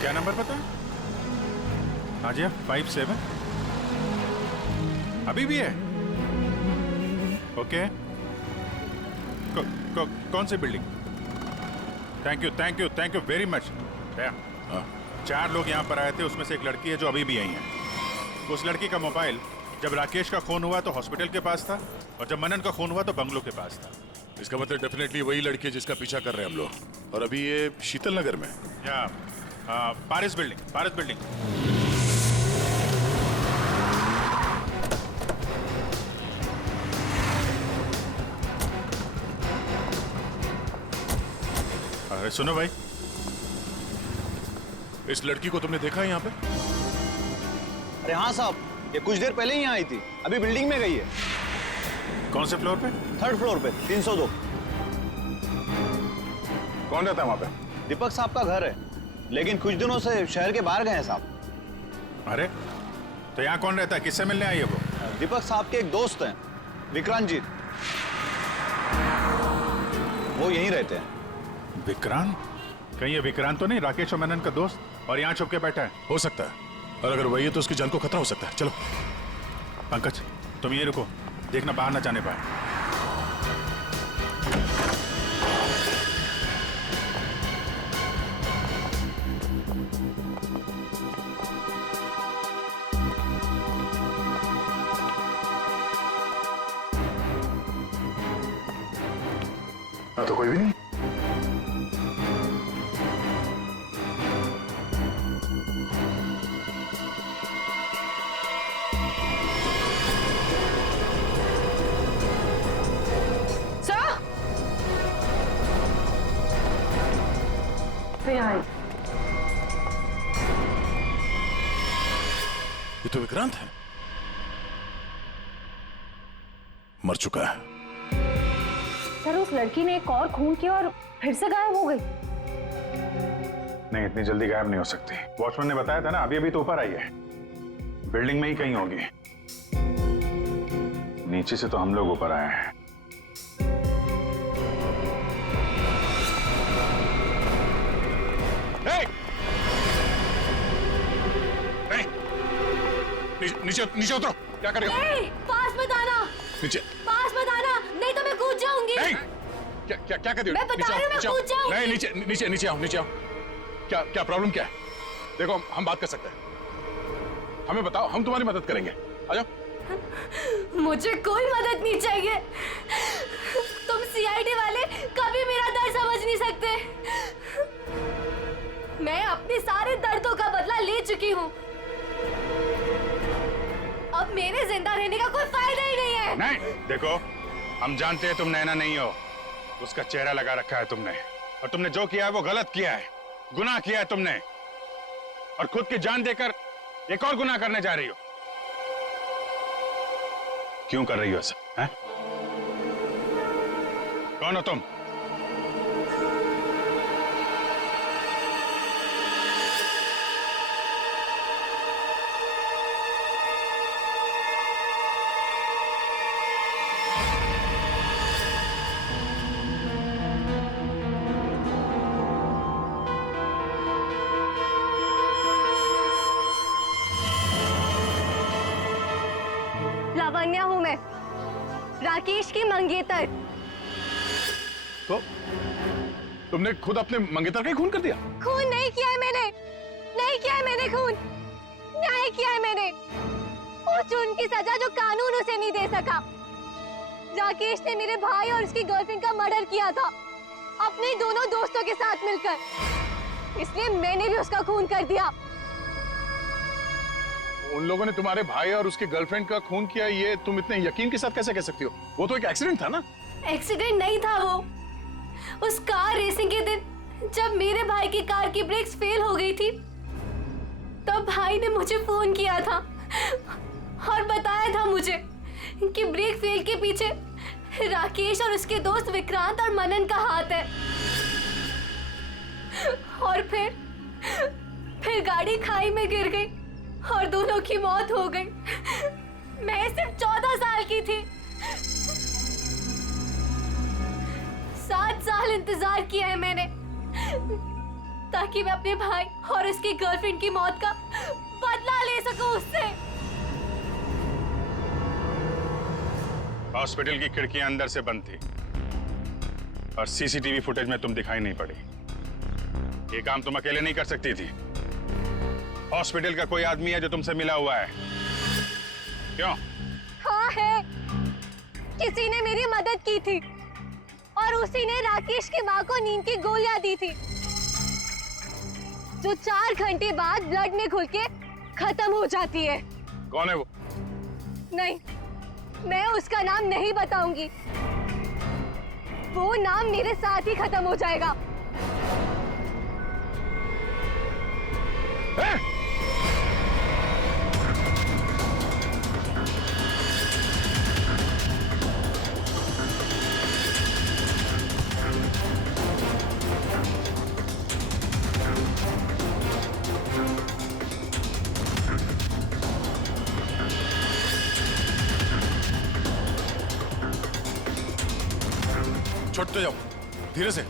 क्या नंबर पता है? हाँ जी, 57 अभी भी है? ओके। कौन सी building? Thank you very much. 4 लोग यहाँ पर आए थे, उसमें से एक लड़की है जो अभी भी आई है। उस लड़की का मोबाइल जब राकेश का खून हुआ तो हॉस्पिटल के पास था, और जब मनन का खून हुआ तो बंगलो के पास था। इसका मतलब डेफिनेटली वही लड़की है जिसका पीछा कर रहे हैं हम लोग। और अभी ये शीतल नगर में या पारिस बिल्डिंग। अरे सुनो भाई, इस लड़की को तुमने देखा है यहाँ पे? अरे हाँ साहब, ये कुछ देर पहले ही यहाँ आई थी, अभी बिल्डिंग में गई है। कौन से फ्लोर पे? 3rd फ्लोर पे, 302। कौन रहता है वहाँ पे? दीपक साहब का घर है, लेकिन कुछ दिनों से शहर के बाहर गए हैं साहब। अरे तो यहाँ कौन रहता है, किससे मिलने आई है वो? दीपक साहब के एक दोस्त हैं, विक्रांत जी, वो यहीं रहते हैं। विक्रांत? कहीं ये विक्रांत तो नहीं राकेश और मनन का दोस्त, और यहाँ छुप के बैठा है? हो सकता है, और अगर वही है तो उसकी जान को खतरा हो सकता है। चलो पंकज, तुम ये रुको, देखना बाहर ना जाने पाए। तो कोई भी नहीं। ये तो विक्रांत है। मर चुका है। सर उस लड़की ने एक और खून किया और फिर से गायब हो गई। नहीं, इतनी जल्दी गायब नहीं हो सकती। वॉचमैन ने बताया था ना, अभी अभी तो ऊपर आई है, बिल्डिंग में ही कहीं होगी। नीचे से तो हम लोग ऊपर आए हैं। नीचे नीचे उतरो। क्या कर रहे हो? पास मत आना, नीचे पास मत आना, नहीं तो मैं कूद जाऊंगी। नहीं, क्या क्या क्या कर रही हो? मैं बता रही हूँ, मैं कूद जाऊंगी। नहीं, नीचे नीचे नीचे आओ, नीचे आओ। क्या क्या प्रॉब्लम क्या है? देखो हम बात कर सकते हैं, हमें बताओ, हम तुम्हारी मदद करेंगे। आ जाओ। मुझे कोई मदद नहीं चाहिए। तुम सीआईडी वाले कभी मेरा दर्द समझ नहीं सकते। मैं अपने सारे दर्दों का बदला ले चुकी हूँ। अब मेरे जिंदा रहने का कोई फायदा ही नहीं है। नहीं, देखो हम जानते हैं तुम नैना नहीं हो। उसका चेहरा लगा रखा है तुमने, और तुमने जो किया है वो गलत किया है, गुनाह किया है तुमने, और खुद की जान देकर एक और गुनाह करने जा रही हो। क्यों कर रही हो ऐसा? हैं? कौन हो तुम? लावण्या हूँ मैं, राकेश की मंगेतर। तो तुमने खुद अपने मंगेतर का ही खून कर दिया? खून नहीं किया है मैंने, नहीं किया है मैंने खून, न्याय किया है मैंने। उस जुर्म की सजा जो कानून उसे नहीं दे सका। राकेश ने मेरे भाई और उसकी गर्लफ्रेंड का मर्डर किया था, अपने दोनों दोस्तों के साथ मिलकर, इसलिए मैंने भी उसका खून कर दिया। उन लोगों ने तुम्हारे भाई और उसकी गर्लफ्रेंड का खून किया, ये तुम इतने यकीन के साथ कैसे कह सकती हो? वो तो एक एक्सीडेंट था ना? एक्सीडेंट नहीं था वो। उस कार रेसिंग के दिन जब मेरे भाई की कार की ब्रेक्स फेल हो गई थी, तब भाई ने मुझे फोन किया था और बताया था मुझे कि ब्रेक फेल के पीछे राकेश और उसके दोस्त विक्रांत और मनन का हाथ है। और फिर गाड़ी खाई में गिर गई और दोनों की मौत हो गई। मैं सिर्फ 14 साल की थी। 7 साल इंतजार किया है मैंने, ताकि मैं अपने भाई और उसकी गर्लफ्रेंड की मौत का बदला ले सकूं उससे। हॉस्पिटल की खिड़कियां अंदर से बंद थी और सीसीटीवी फुटेज में तुम दिखाई नहीं पड़ी। ये काम तुम अकेले नहीं कर सकती थी। हॉस्पिटल का कोई आदमी है जो तुमसे मिला हुआ है? क्यों? हाँ है, किसी ने मेरी मदद की थी और उसी ने राकेश की माँ को नींद की गोलियां दी थी, जो 4 घंटे बाद ब्लड में घुल के खत्म हो जाती है। कौन है वो? नहीं, मैं उसका नाम नहीं बताऊंगी। वो नाम मेरे साथ ही खत्म हो जाएगा। छोड़ते जाओ, धीरे से।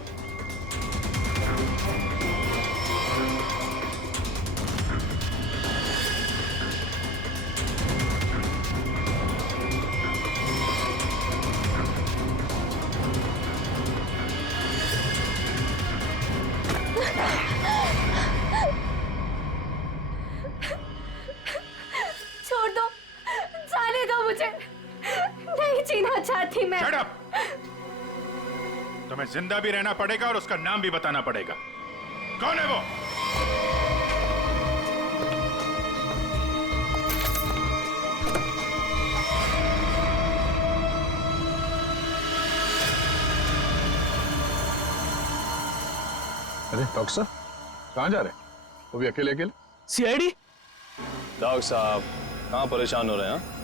छोड़ दो, जाने दो मुझे, नहीं जीना चाहती मैं। Shut up! तुम्हें जिंदा भी रहना पड़ेगा और उसका नाम भी बताना पड़ेगा। कौन है वो? अरे डॉक्टर साहब, कहाँ जा रहे हैं? वो भी अकेले अकेले? सीआईडी? डॉक्टर साहब कहाँ परेशान हो रहे हैं?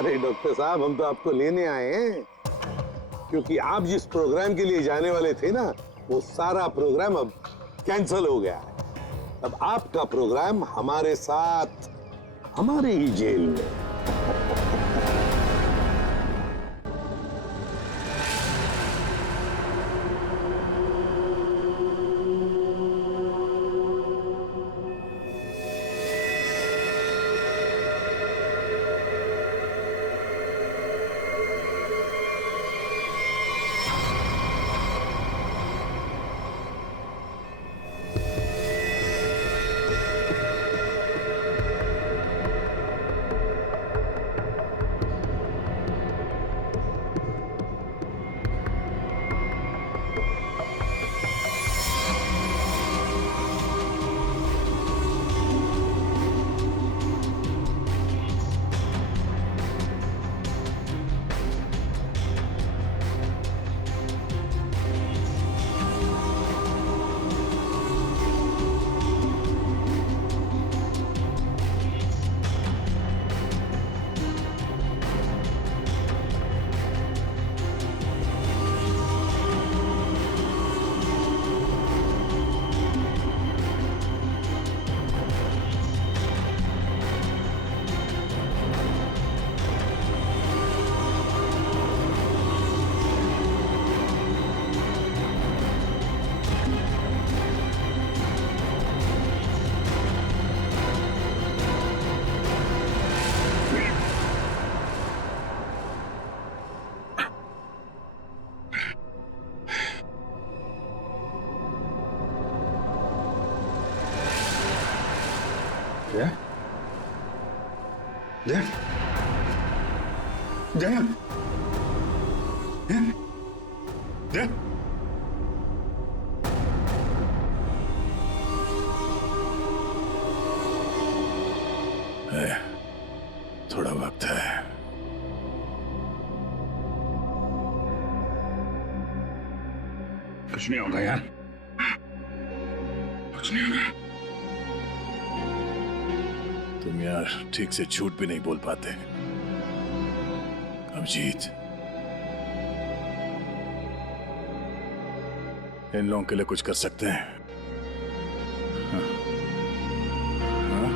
अरे डॉक्टर साहब, हम तो आपको लेने आए हैं, क्योंकि आप जिस प्रोग्राम के लिए जाने वाले थे ना, वो सारा प्रोग्राम अब कैंसिल हो गया है। अब आपका प्रोग्राम हमारे साथ, हमारे ही जेल में। जया, जया, जया, जया, जया। थोड़ा वक्त है। कुछ नहीं होगा यार, कुछ नहीं होगा। तुम यार ठीक से झूठ भी नहीं बोल पाते। अभिजीत, इन लोगों के लिए कुछ कर सकते हैं? हाँ? हाँ?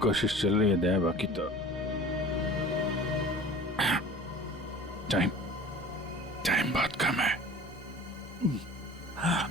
कोशिश चल रही है दया, बाकी तो टाइम बहुत कम है। हाँ।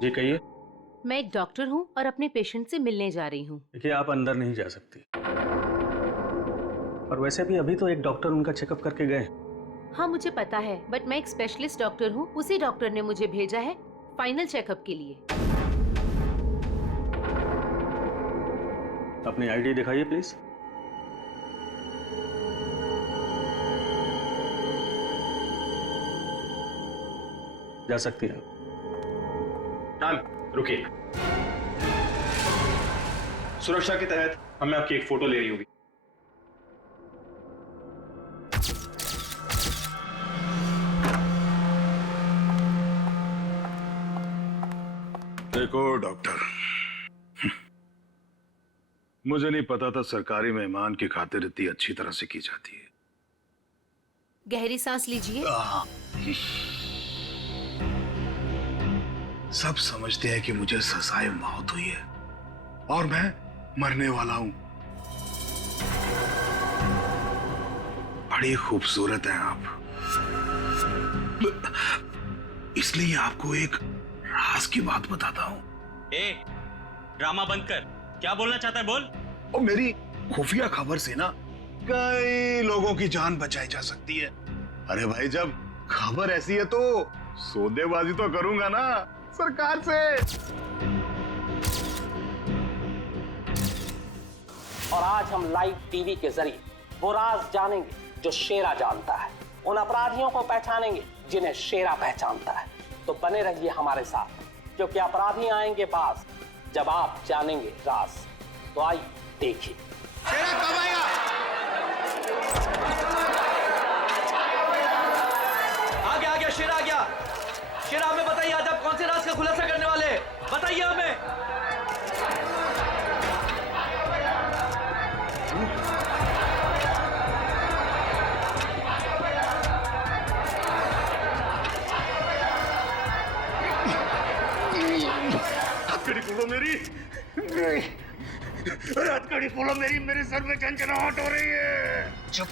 जी कहिए। मैं एक डॉक्टर हूँ और अपने पेशेंट से मिलने जा रही हूँ। देखिए, आप अंदर नहीं जा सकती, और वैसे भी अभी तो एक डॉक्टर उनका चेकअप करके गए। हाँ मुझे पता है, बट मैं एक स्पेशलिस्ट डॉक्टर हूँ। उसी डॉक्टर ने मुझे भेजा है फाइनल चेकअप के लिए। अपनी आईडी दिखाइए प्लीज। जा सकती है। मैम रुकिए, सुरक्षा के तहत हमें आपकी एक फोटो ले रही होगी। देखो डॉक्टर, मुझे नहीं पता था सरकारी मेहमान की खातिर इतनी अच्छी तरह से की जाती है। गहरी सांस लीजिए। सब समझते हैं कि मुझे सजाए मौत हुई है और मैं मरने वाला हूं। बड़ी खूबसूरत हैं आप, इसलिए आपको एक राज की बात बताता हूं। ड्रामा बंद कर, क्या बोलना चाहता है बोल। और मेरी खुफिया खबर से ना कई लोगों की जान बचाई जा सकती है। अरे भाई, जब खबर ऐसी है तो सौदेबाजी तो करूंगा ना सरकार से। और आज हम लाइव टीवी के जरिए वो राज जानेंगे जो शेरा जानता है, उन अपराधियों को पहचानेंगे जिन्हें शेरा पहचानता है। तो बने रहिए हमारे साथ, क्योंकि अपराधी आएंगे पास जब आप जानेंगे राज। तो आइए देखिए। शेरा कब आएगा? आ गया शेरा आ गया। शेरा, हमें बताइए आज आप कौन से राज का खुलासा करने वाले हैं? बताइए हमें। हथकड़ी खोलो मेरी, हथकड़ी खोलो मेरी, मेरे सर में झंझनाहट हो रही है। चुप।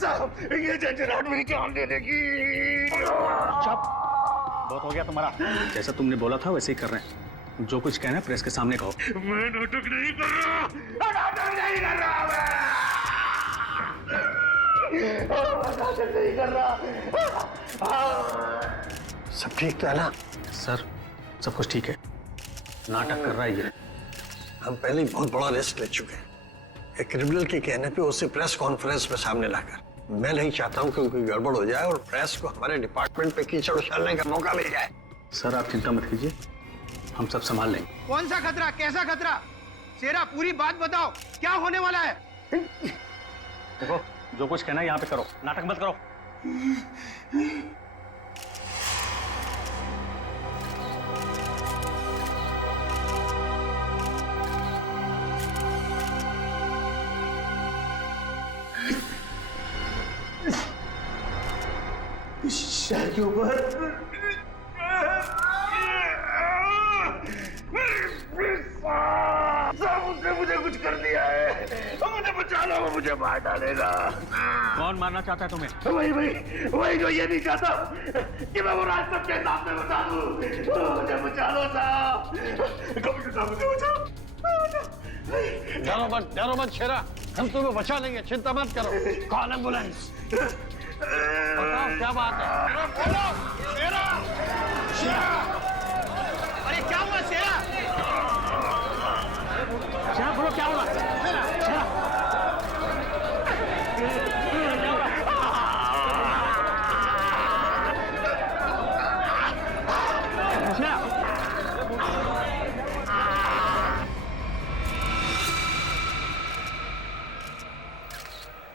साहब, ये झंझनाहट मेरी जान दे देगी। चुप। बहुत हो गया तुम्हारा। जैसा तुमने बोला था वैसे ही कर रहे हैं। जो कुछ कहना है प्रेस के सामने कहो। मैं नाटक नहीं कर रहा, नाटक नहीं कर रहा, मैं नाटक नहीं कर रहा। सब ठीक तो है ना? सर, सब कुछ ठीक है। नाटक कर रहा है ये। हम पहले ही बहुत बड़ा रिस्क ले चुके हैं। एक क्रिमिनल के कहने पे उसे प्रेस कॉन्फ्रेंस में सामने लाकर। मैं नहीं चाहता हूं कि कोई गड़बड़ हो जाए और प्रेस को हमारे डिपार्टमेंट पे कीचड़ उछालने का मौका मिल जाए। सर, आप चिंता मत कीजिए, हम सब संभाल लेंगे। कौन सा खतरा, कैसा खतरा? शेरा, पूरी बात बताओ, क्या होने वाला है? देखो, जो कुछ कहना है यहाँ पे करो, नाटक मत करो। शहर के ऊपर उसने मुझे कुछ कर दिया है, मुझे बचा लो, वो मुझे मार डालेगा। कौन मारना चाहता है तुम्हें? वही जो ये नहीं चाहता कि मैं वो राज सबके सामने बता दूं। मुझे बचा लो साहब, मुझे बचाओ। डरो मत शेरा, हम तुम्हें बचा लेंगे, चिंता मत करो। Call ambulance. बताओ क्या बात है? बोलो, शेरा। अरे क्या हुआ शेरा? शेरा, बोलो क्या हुआ? शेरा।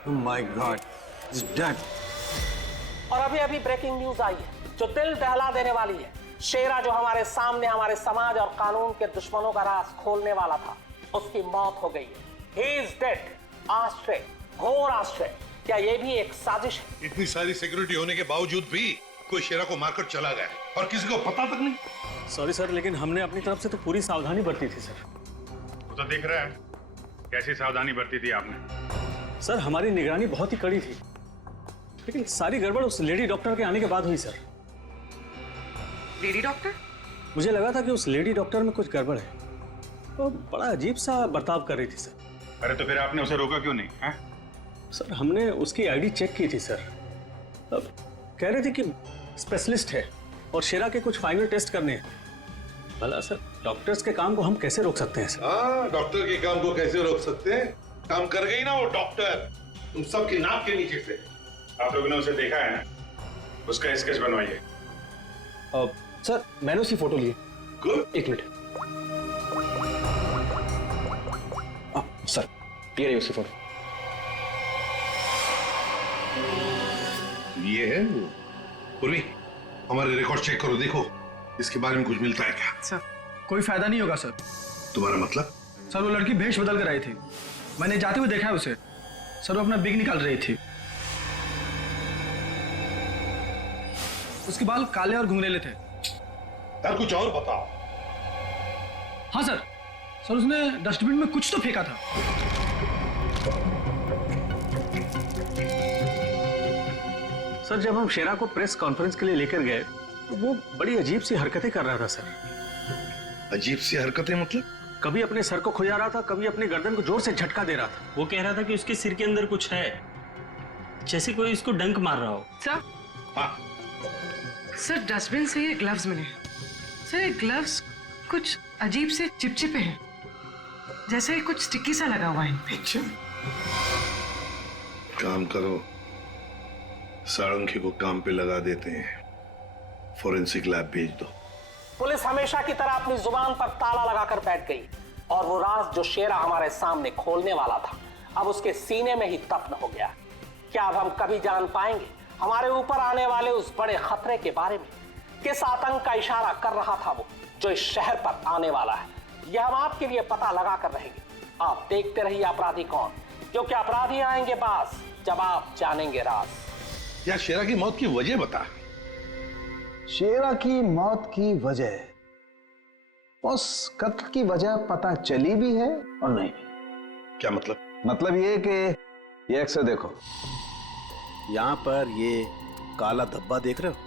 Oh my God, he's dead. और अभी ब्रेकिंग न्यूज आई है जो दिल दहला देने वाली है। शेरा जो हमारे सामने हमारे समाज और कानून के दुश्मनों का राज खोलने वाला था, उसकी मौत हो गई है। He is dead. आश्चर्य, घोर आश्चर्य। क्या ये भी एक साजिश है? इतनी सारी सिक्योरिटी होने के बावजूद भी कोई शेरा को मारकर चला गया और किसी को पता तक नहीं। सॉरी सर, लेकिन हमने अपनी तरफ से तो पूरी सावधानी बरती थी सर। वो तो दिख रहा है कैसी सावधानी बरती थी आपने। सर, हमारी निगरानी बहुत ही कड़ी थी, लेकिन सारी गड़बड़ उस लेडी डॉक्टर के आने के बाद हुई सर। Lady doctor? मुझे लगा था कि उस लेडी डॉक्टर में कुछ गड़बड़ है, तो बड़ा अजीब सा बर्ताव कर रही थी सर। अरे तो फिर आपने उसे रोका क्यों नहीं है? सर, हमने उसकी आईडी चेक की थी सर। अब कह रहे थे कि स्पेशलिस्ट है और शेरा के कुछ फाइनल टेस्ट करने हैं। भला सर, डॉक्टर्स के काम को हम कैसे रोक सकते हैं सर? हाँ, डॉक्टर के काम को कैसे रोक सकते हैं? काम कर गई ना वो डॉक्टर, तुम सबकी नाक के नीचे से। आप लोगों ने उसे देखा है ना, उसका स्केच बनवाइए। सर, मैंने उसकी फोटो ली। एक मिनट सर, ये रही उसकी फोटो। ये है पूर्वी, हमारे रिकॉर्ड चेक करो, देखो इसके बारे में कुछ मिलता है क्या? सर, कोई फायदा नहीं होगा सर। तुम्हारा मतलब? सर, वो लड़की भेष बदल कर आई थी, मैंने जाते हुए देखा है उसे। सर वो अपना बिग निकाल रही थी। उसके बाल काले और घुंघरेले थे। यार कुछ और बताओ। हाँ सर, सर उसने डस्टबिन में कुछ तो फेंका था। सर जब हम शेरा को प्रेस कॉन्फ्रेंस के लिए लेकर गए तो वो बड़ी अजीब सी हरकतें कर रहा था सर। अजीब सी हरकतें मतलब? कभी अपने सर को खुजा रहा था, कभी अपनी गर्दन को जोर से झटका दे रहा था। वो कह रहा था कि उसके सिर के अंदर कुछ है, जैसे कोई उसको डंक मार रहा हो। सर, सर डस्टबिन से ये ग्लव्स मिले। सर ये ग्लव्स कुछ अजीब से चिपचिपे हैं, जैसे कुछ स्टिकी सा लगा हुआ है इन पे। काम करो, साळुंखे को काम पे लगा देते हैं, फोरेंसिक लैब भेज दो। पुलिस हमेशा की तरह अपनी जुबान पर ताला लगाकर बैठ गई और वो राज जो शेरा हमारे सामने खोलने वाला था अब उसके सीने में ही दफन हो गया। क्या अब हम कभी जान पाएंगे हमारे ऊपर आने वाले उस बड़े खतरे के बारे में? किस आतंक का इशारा कर रहा था वो जो इस शहर पर आने वाला है? यह हम आपके लिए पता लगा कर रहेंगे। आप देखते रहिए अपराधी कौन, क्योंकि अपराधी आएंगे बास जब आप जानेंगे राज। यार शेरा की मौत की वजह बता। शेरा की मौत की वजह, उस कत्ल की वजह पता चली भी है और नहीं भी। क्या मतलब? मतलब ये कि ये अक्सर देखो, यहां पर ये काला धब्बा देख रहे हो,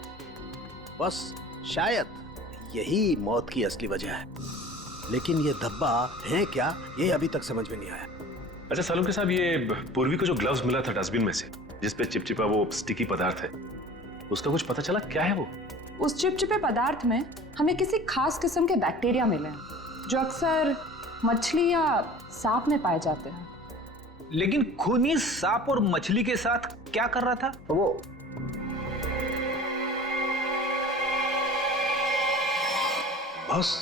बस शायद यही मौत की असली वजह है, लेकिन ये धब्बा है क्या ये अभी तक समझ में नहीं आया। अच्छा सालुंखे साहब, ये पूर्वी को जो ग्लव्स मिला था डस्टबिन में से, जिसपे चिपचिपा वो स्टिकी पदार्थ है, उसका कुछ पता चला? क्या है वो? उस चिपचिपे पदार्थ में हमें किसी खास किस्म के बैक्टीरिया मिले हैं जो अक्सर मछली या सांप में पाए जाते हैं। लेकिन खूनी सांप और मछली के साथ क्या कर रहा था वो? बस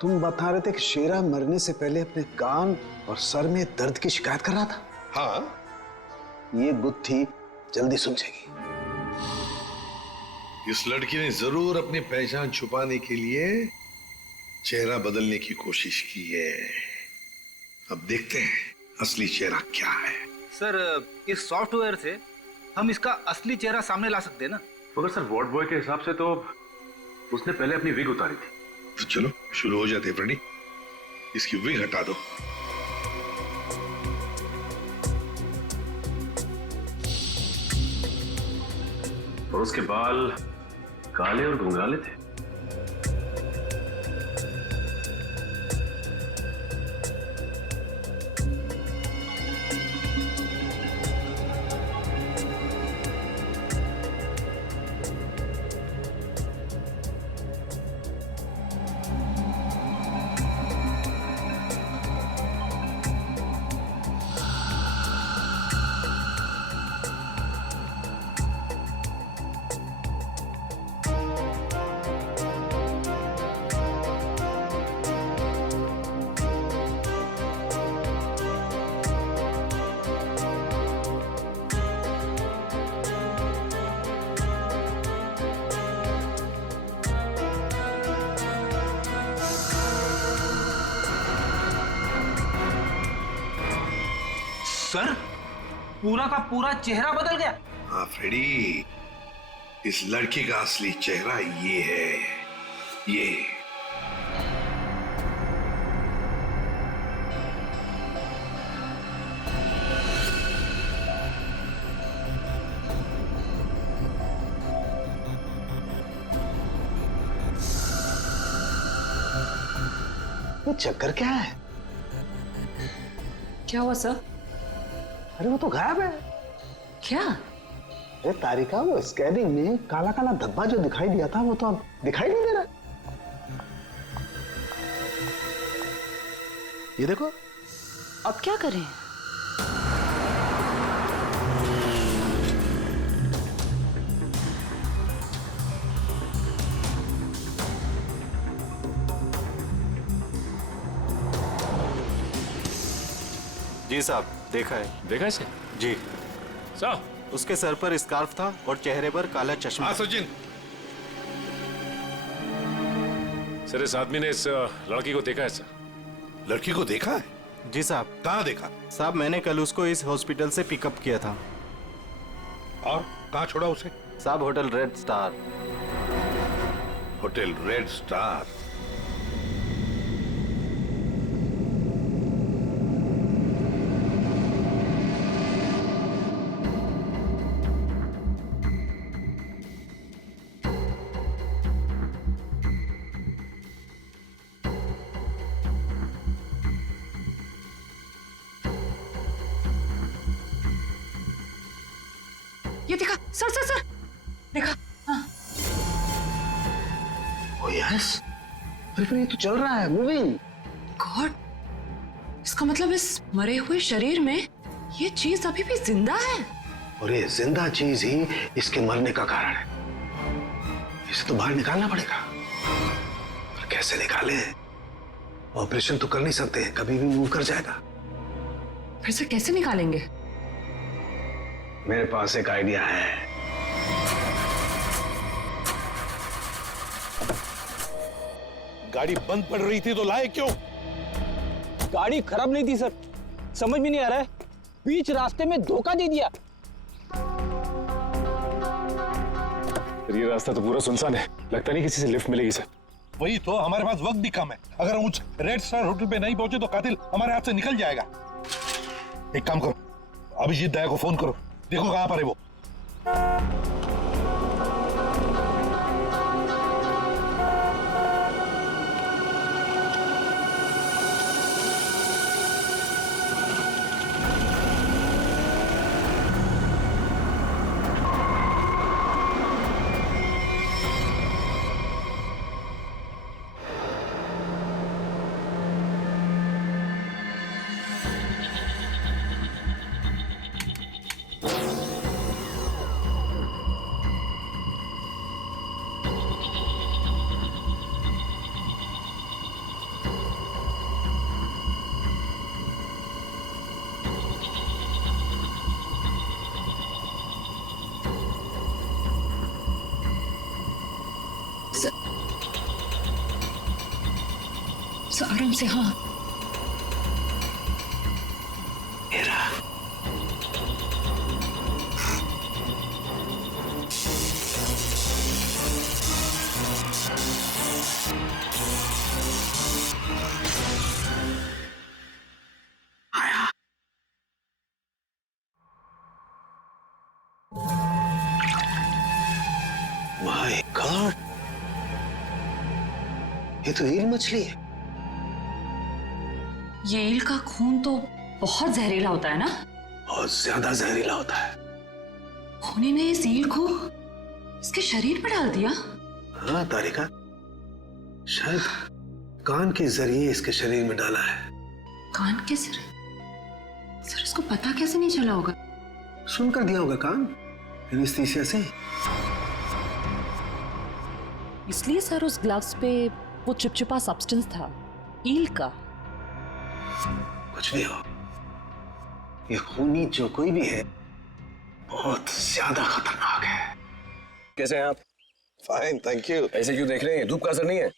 तुम बता रहे थे कि शेरा मरने से पहले अपने कान और सर में दर्द की शिकायत कर रहा था। हाँ, ये गुत्थी जल्दी सुलझेगी। इस लड़की ने जरूर अपनी पहचान छुपाने के लिए चेहरा बदलने की कोशिश की है। अब देखते हैं असली चेहरा क्या है। सर इस सॉफ्टवेयर से हम इसका असली चेहरा सामने ला सकते हैं ना? मगर सर वार्ड बॉय के हिसाब से तो उसने पहले अपनी विग उतारी थी। तो चलो शुरू हो जाते फ्रेंडी, इसकी विग हटा दो। और उसके बाल काले और घुंघराले थे। सर पूरा का पूरा चेहरा बदल गया। हाँ फ्रेडी, इस लड़की का असली चेहरा ये है, ये। ये चक्कर क्या है? क्या हुआ सर? अरे वो तो गायब है। क्या? अरे तारिका, वो स्कैनिंग में काला काला धब्बा जो दिखाई दिया था वो तो अब दिखाई नहीं दे रहा। ये देखो। अब क्या करें? जी साहब, देखा है। देखा है जी साहब, उसके सर पर स्कार्फ था और चेहरे पर काला चश्मा। हाँ सचिन। सर इस आदमी ने इस लड़की को देखा है सर। लड़की को देखा है? जी साहब। कहाँ देखा? साहब मैंने कल उसको इस हॉस्पिटल से पिकअप किया था। और कहाँ छोड़ा उसे? साहब hotel red star. Hotel red star? ये देखा सर सर सर, देखा? हाँ। ओ यस, अरे ये तो चल रहा है, मूविंग। गॉड, इसका मतलब इस मरे हुए शरीर में ये चीज अभी भी जिंदा है। और ये जिंदा चीज ही इसके मरने का कारण है। इसे तो बाहर निकालना पड़ेगा। पर कैसे निकाले? ऑपरेशन तो कर नहीं सकते, कभी भी मूव कर जाएगा। फिर से कैसे निकालेंगे? मेरे पास एक आइडिया है। गाड़ी बंद पड़ रही थी तो लाए क्यों? गाड़ी खराब नहीं थी सर, समझ में नहीं आ रहा है, बीच रास्ते में धोखा दे दिया। ये रास्ता तो पूरा सुनसान है, लगता नहीं किसी से लिफ्ट मिलेगी सर। वही तो, हमारे पास वक्त भी कम है। अगर हम उस रेड स्टार होटल पे नहीं पहुंचे तो कातिल हमारे हाथ से निकल जाएगा। एक काम करो, अभिजीत दया को फोन करो, देखो कहां पर है वो। आराम से। हाँ माय गॉड, ये तो ईल मछली है। ये ईल का खून तो बहुत जहरीला होता है ना? बहुत ज्यादा जहरीला होता है। खूनी ने इस ईल को इसके शरीर पर डाल दिया? हाँ तारिका, शायद कान के जरिए इसके शरीर में डाला है। कान के जरिए? सर इसको पता कैसे नहीं चला होगा? सुनकर दिया होगा कान, एनेस्थीसिया से। इसलिए सर उस ग्लव्स पे वो चिपचिपा सब्सटेंस था, ईल का। कुछ भी हो, ये खूनी जो कोई भी है बहुत ज्यादा खतरनाक है। कैसे हैं आप? Fine, thank you. ऐसे क्यों देख रहे हैं? धूप का असर नहीं है?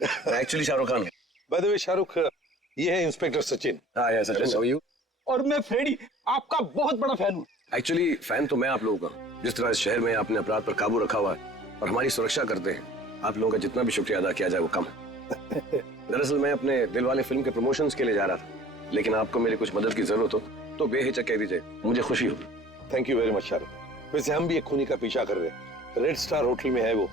मैं एक्चुअली शाहरुख खान हूँ। बाय द वे शाहरुख, ये है इंस्पेक्टर सचिन। हाँ yes Sachin, how are you? और मैं फ्रेडी, आपका बहुत बड़ा फैन हूँ। एक्चुअली फैन तो मैं आप लोगों का, जिस तरह इस शहर में आपने अपराध पर काबू रखा हुआ है और हमारी सुरक्षा करते हैं, आप लोगों का जितना भी शुक्रिया अदा किया जाए वो कम है। दरअसल मैं अपने दिलवाले फिल्म के प्रमोशंस के लिए जा रहा था, लेकिन आपको मेरी कुछ मदद की जरूरत हो तो बेहिचक कह दीजिए, मुझे खुशी होगी। Thank you very much Shahrukh. वैसे हम भी एक खूनी का पीछा कर रहे हैं, रेड स्टार होटल में है वो,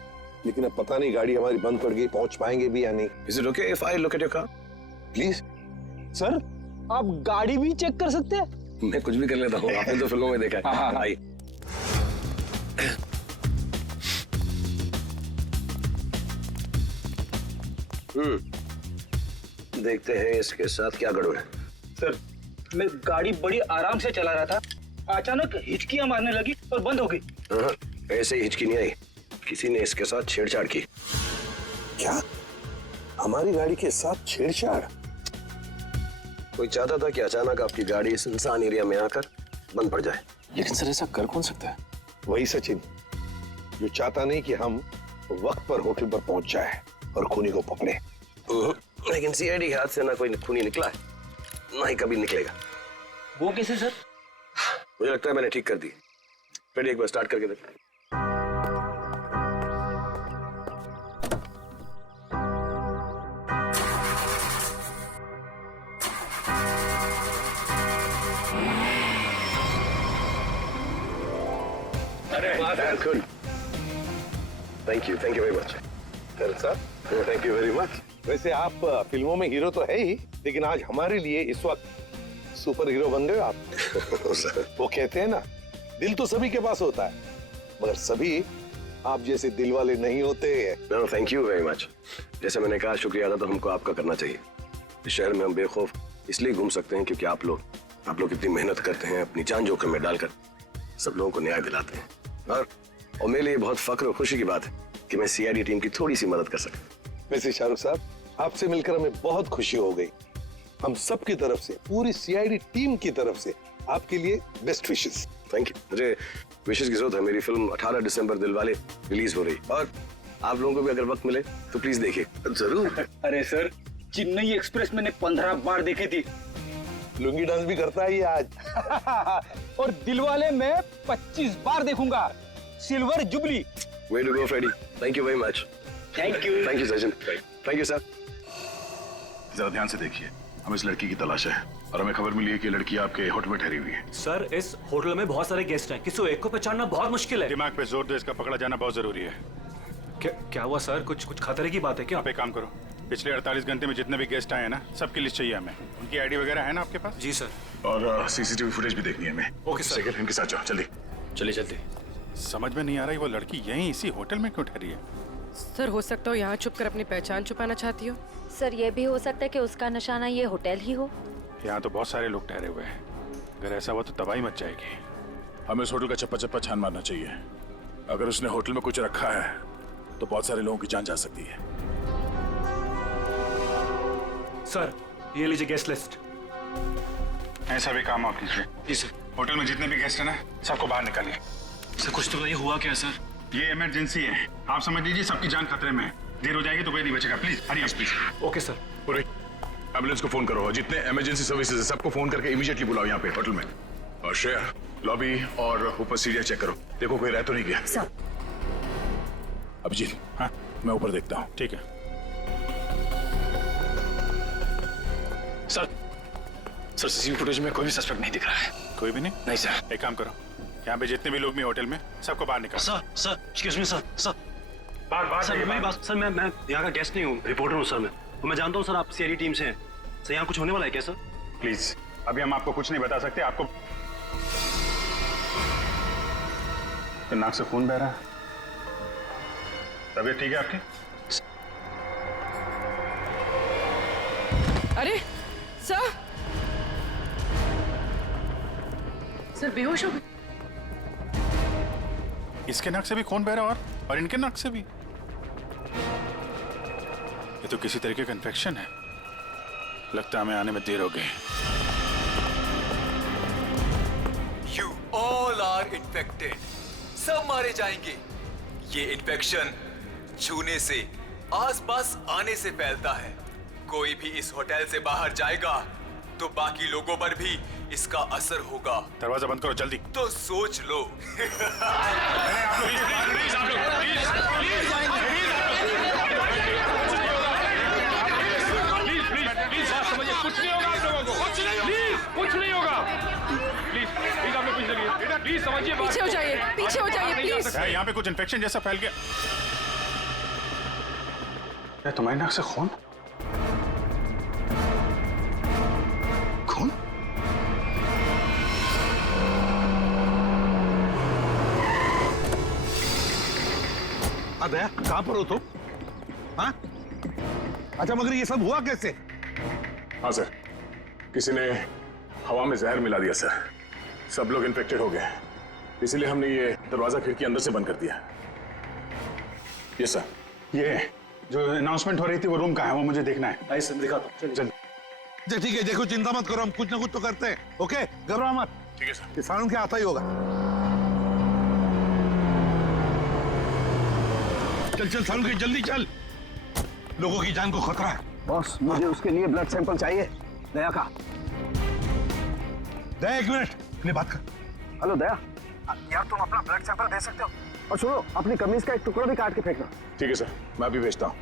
लेकिन अब पता नहीं गाड़ी हमारी बंद पड़ गई, पहुंच पाएंगे भी या नहीं। Is it okay if I look at your car? Please. Sir आप गाड़ी भी चेक कर सकते हैं? मैं कुछ भी कर लेता हूँ, आपने तो फिल्मों में देखा है। आइए। देखते हैं इसके साथ क्या गड़बड़ है। सर मैं गाड़ी बड़ी आराम से चला रहा था, अचानक हिचकियां मारने लगी और बंद हो गई। हाँ, ऐसे ही हिचकी नहीं आई, किसी ने इसके साथ छेड़छाड़ की। क्या? हमारी गाड़ी के साथ छेड़छाड़? कोई चाहता था कि अचानक आपकी गाड़ी सुनसान एरिया में आकर बंद पड़ जाए। लेकिन सर ऐसा कर कौन सकता है? वही सचिन, जो चाहता नहीं कि हम वक्त पर होटल पर पहुंच जाए और खूनी को पकड़े। लेकिन सीआईडी के हाथ से ना कोई खूनी निकला है। ना ही कभी निकलेगा। वो कैसे सर? मुझे लगता है मैंने ठीक कर दी। फ्रेडी एक बार स्टार्ट करके देख। Good, thank you very much. Thank you very much. वैसे आप फिल्मों में हीरो तो है ही, लेकिन आज हमारे लिए इस वक्त सुपर हीरो बन गए आप। वो कहते हैं ना, दिल तो सभी के पास होता है, मगर सभी आप जैसे दिल वाले नहीं होते। No, thank you very much. जैसे मैंने कहा, शुक्रिया अदा तो हमको आपका करना चाहिए। इस शहर में हम बेखौफ इसलिए घूम सकते हैं क्योंकि आप लोग इतनी मेहनत करते हैं, अपनी जान जोखिम में डालकर सब लोगों को न्याय दिलाते हैं। और मेरे लिए बहुत फख्र और खुशी की बात है कि मैं सीआईडी टीम की थोड़ी सी मदद कर सका। वैसे शाहरुख साहब, आपसे मिलकर हमें बहुत खुशी हो गई। हम सब की तरफ से, पूरी सीआईडी टीम की तरफ से आपके लिए बेस्ट विशेस। Thank you. मुझे विशेस की जरूरत है। मेरी फिल्म 18 दिसंबर दिलवाले रिलीज हो रही, और आप लोगों को भी अगर वक्त मिले तो प्लीज देखिए। जरूर। अरे सर, चेन्नई एक्सप्रेस मैंने 15 बार देखी थी। लुंगी डांस भी करता है ये आज। और दिलवाले मैं 25 बार देखूंगा। Silver jubilee. Way to go, Freddy. Thank you very much. Thank you. Thank you, Sachin. Thank you, sir. जरा ध्यान से देखिए, हम इस लड़की की तलाश है और हमें खबर मिली है कि ये लड़की आपके होटल में ठहरी हुई है। सर, इस होटल में बहुत सारे गेस्ट हैं, किसी एक को पहचानना बहुत मुश्किल है। दिमाग पे जोर दो, इसका पकड़ा जाना बहुत जरूरी है। क्या हुआ सर? कुछ खतरे की बात है क्या? आप एक काम करो, पिछले 48 घंटे में जितने भी गेस्ट आए हैं ना, सबकी लिस्ट चाहिए हमें। उनकी आईडी वगैरह है ना आपके पास? जी सर। और सीसीटीवी फुटेज भी देखनी है हमें। Okay sir. सेकंड, इनके साथ जाओ, जल्दी। चलिए जल्दी। समझ में नहीं आ रही वो लड़की यहीं इसी होटल में क्यों ठहरी है? सर, हो सकता हो यहाँ छुप कर अपनी पहचान छुपाना चाहती हो। सर, ये भी हो सकता है कि उसका निशाना ये होटल ही हो। यहाँ तो बहुत सारे लोग ठहरे हुए हैं, अगर ऐसा हुआ तो तबाही मच जाएगी। हमें इस होटल का चप्पा चप्पा छान मारना चाहिए। अगर उसने होटल में कुछ रखा है तो बहुत सारे लोगों की जान जा सकती है। सर, ये लीजिए गेस्ट लिस्ट। ऐसा भी काम आप कीजिए। जी सर। होटल में जितने भी गेस्ट हैं ना, सबको बाहर निकालिए। सर, कुछ तो बताइए, हुआ क्या सर? ये इमरजेंसी है, आप समझ लीजिए सबकी जान खतरे में है। देर हो जाएगी तो कोई नहीं बचेगा। Please hurry up please. Okay sir. पूरी एम्बुलेंस को फोन करो और जितने इमरजेंसी सर्विसेज है सबको फोन करके इमीडिएटली बुलाओ यहाँ पे होटल में। और श्रेया, लॉबी और ऊपर सीढ़ियाँ चेक करो, देखो कोई रह तो नहीं गया। सर। अभिजीत, हाँ मैं ऊपर देखता हूँ। ठीक है सर। सर, सीसीटीवी फुटेज में कोई भी सस्पेक्ट नहीं दिख रहा है। कोई भी नहीं? नहीं सर। एक काम करो, यहाँ पे जितने भी लोग भी होटल में, सबको बाहर निकालो। Sir, excuse me sir. बाहर सर, मेरी बात। सर, मैं यहाँ का गेस्ट नहीं हूँ, रिपोर्टर हूँ सर। मैं जानता हूँ सर आप सीआईडी टीम से हैं। सर, यहाँ कुछ होने वाला है क्या सर? प्लीज, अभी हम आपको कुछ नहीं बता सकते। आपको नाक से खून बह रहा है, तबीयत ठीक है आपकी? अरे सर, सर बेहोश हो गए। इसके नाक से भी खून बह रहा और इनके नाक से भी। ये तो किसी तरीके का इन्फेक्शन है। लगता है हमें आने में देर हो गई। You all are infected. सब मारे जाएंगे। ये इन्फेक्शन छूने से, आसपास आने से फैलता है। कोई भी इस होटल से बाहर जाएगा तो बाकी लोगों पर भी इसका असर होगा। दरवाजा बंद करो जल्दी। तो सोच लो। कुछ नहीं होगा आप लोगों को। कुछ नहीं होगा। प्लीज आप लोग पीछे चलिए। प्लीज समझिए। पीछे हो जाइए, पीछे हो जाइए प्लीज। यहाँ पे कुछ इन्फेक्शन जैसा फैल गया। तुम्हारी नाक से खून? खून? दया, कहाँ पर हो तुम? हाँ? अच्छा, मगर ये सब हुआ कैसे? हाँ सर, किसी ने हवा में जहर मिला दिया सर। सब लोग इन्फेक्टेड हो गए, इसीलिए हमने ये दरवाजा खिड़की अंदर से बंद कर दिया। ये सर, ये जो अनाउंसमेंट हो रही थी वो रूम कहाँ है, वो मुझे देखना है। आइए सर, दिखाता हूँ। ठीक है, देखो चिंता मत करो, हम कुछ ना कुछ तो करते हैं। ओके, घबराओ मत। ठीक है सर। किसानों के आता ही होगा। चल सालू, जल्दी चल, लोगों की जान को खतरा है। बॉस, मुझे उसके लिए ब्लड सैंपल चाहिए, दया का। दया एक मिनट, अपनी बात कर। हेलो दया, यार तुम अपना ब्लड सैंपल दे सकते हो? और सुनो, अपनी कमीज का एक टुकड़ा भी काट के फेंकना। ठीक है सर, मैं अभी भेजता हूँ।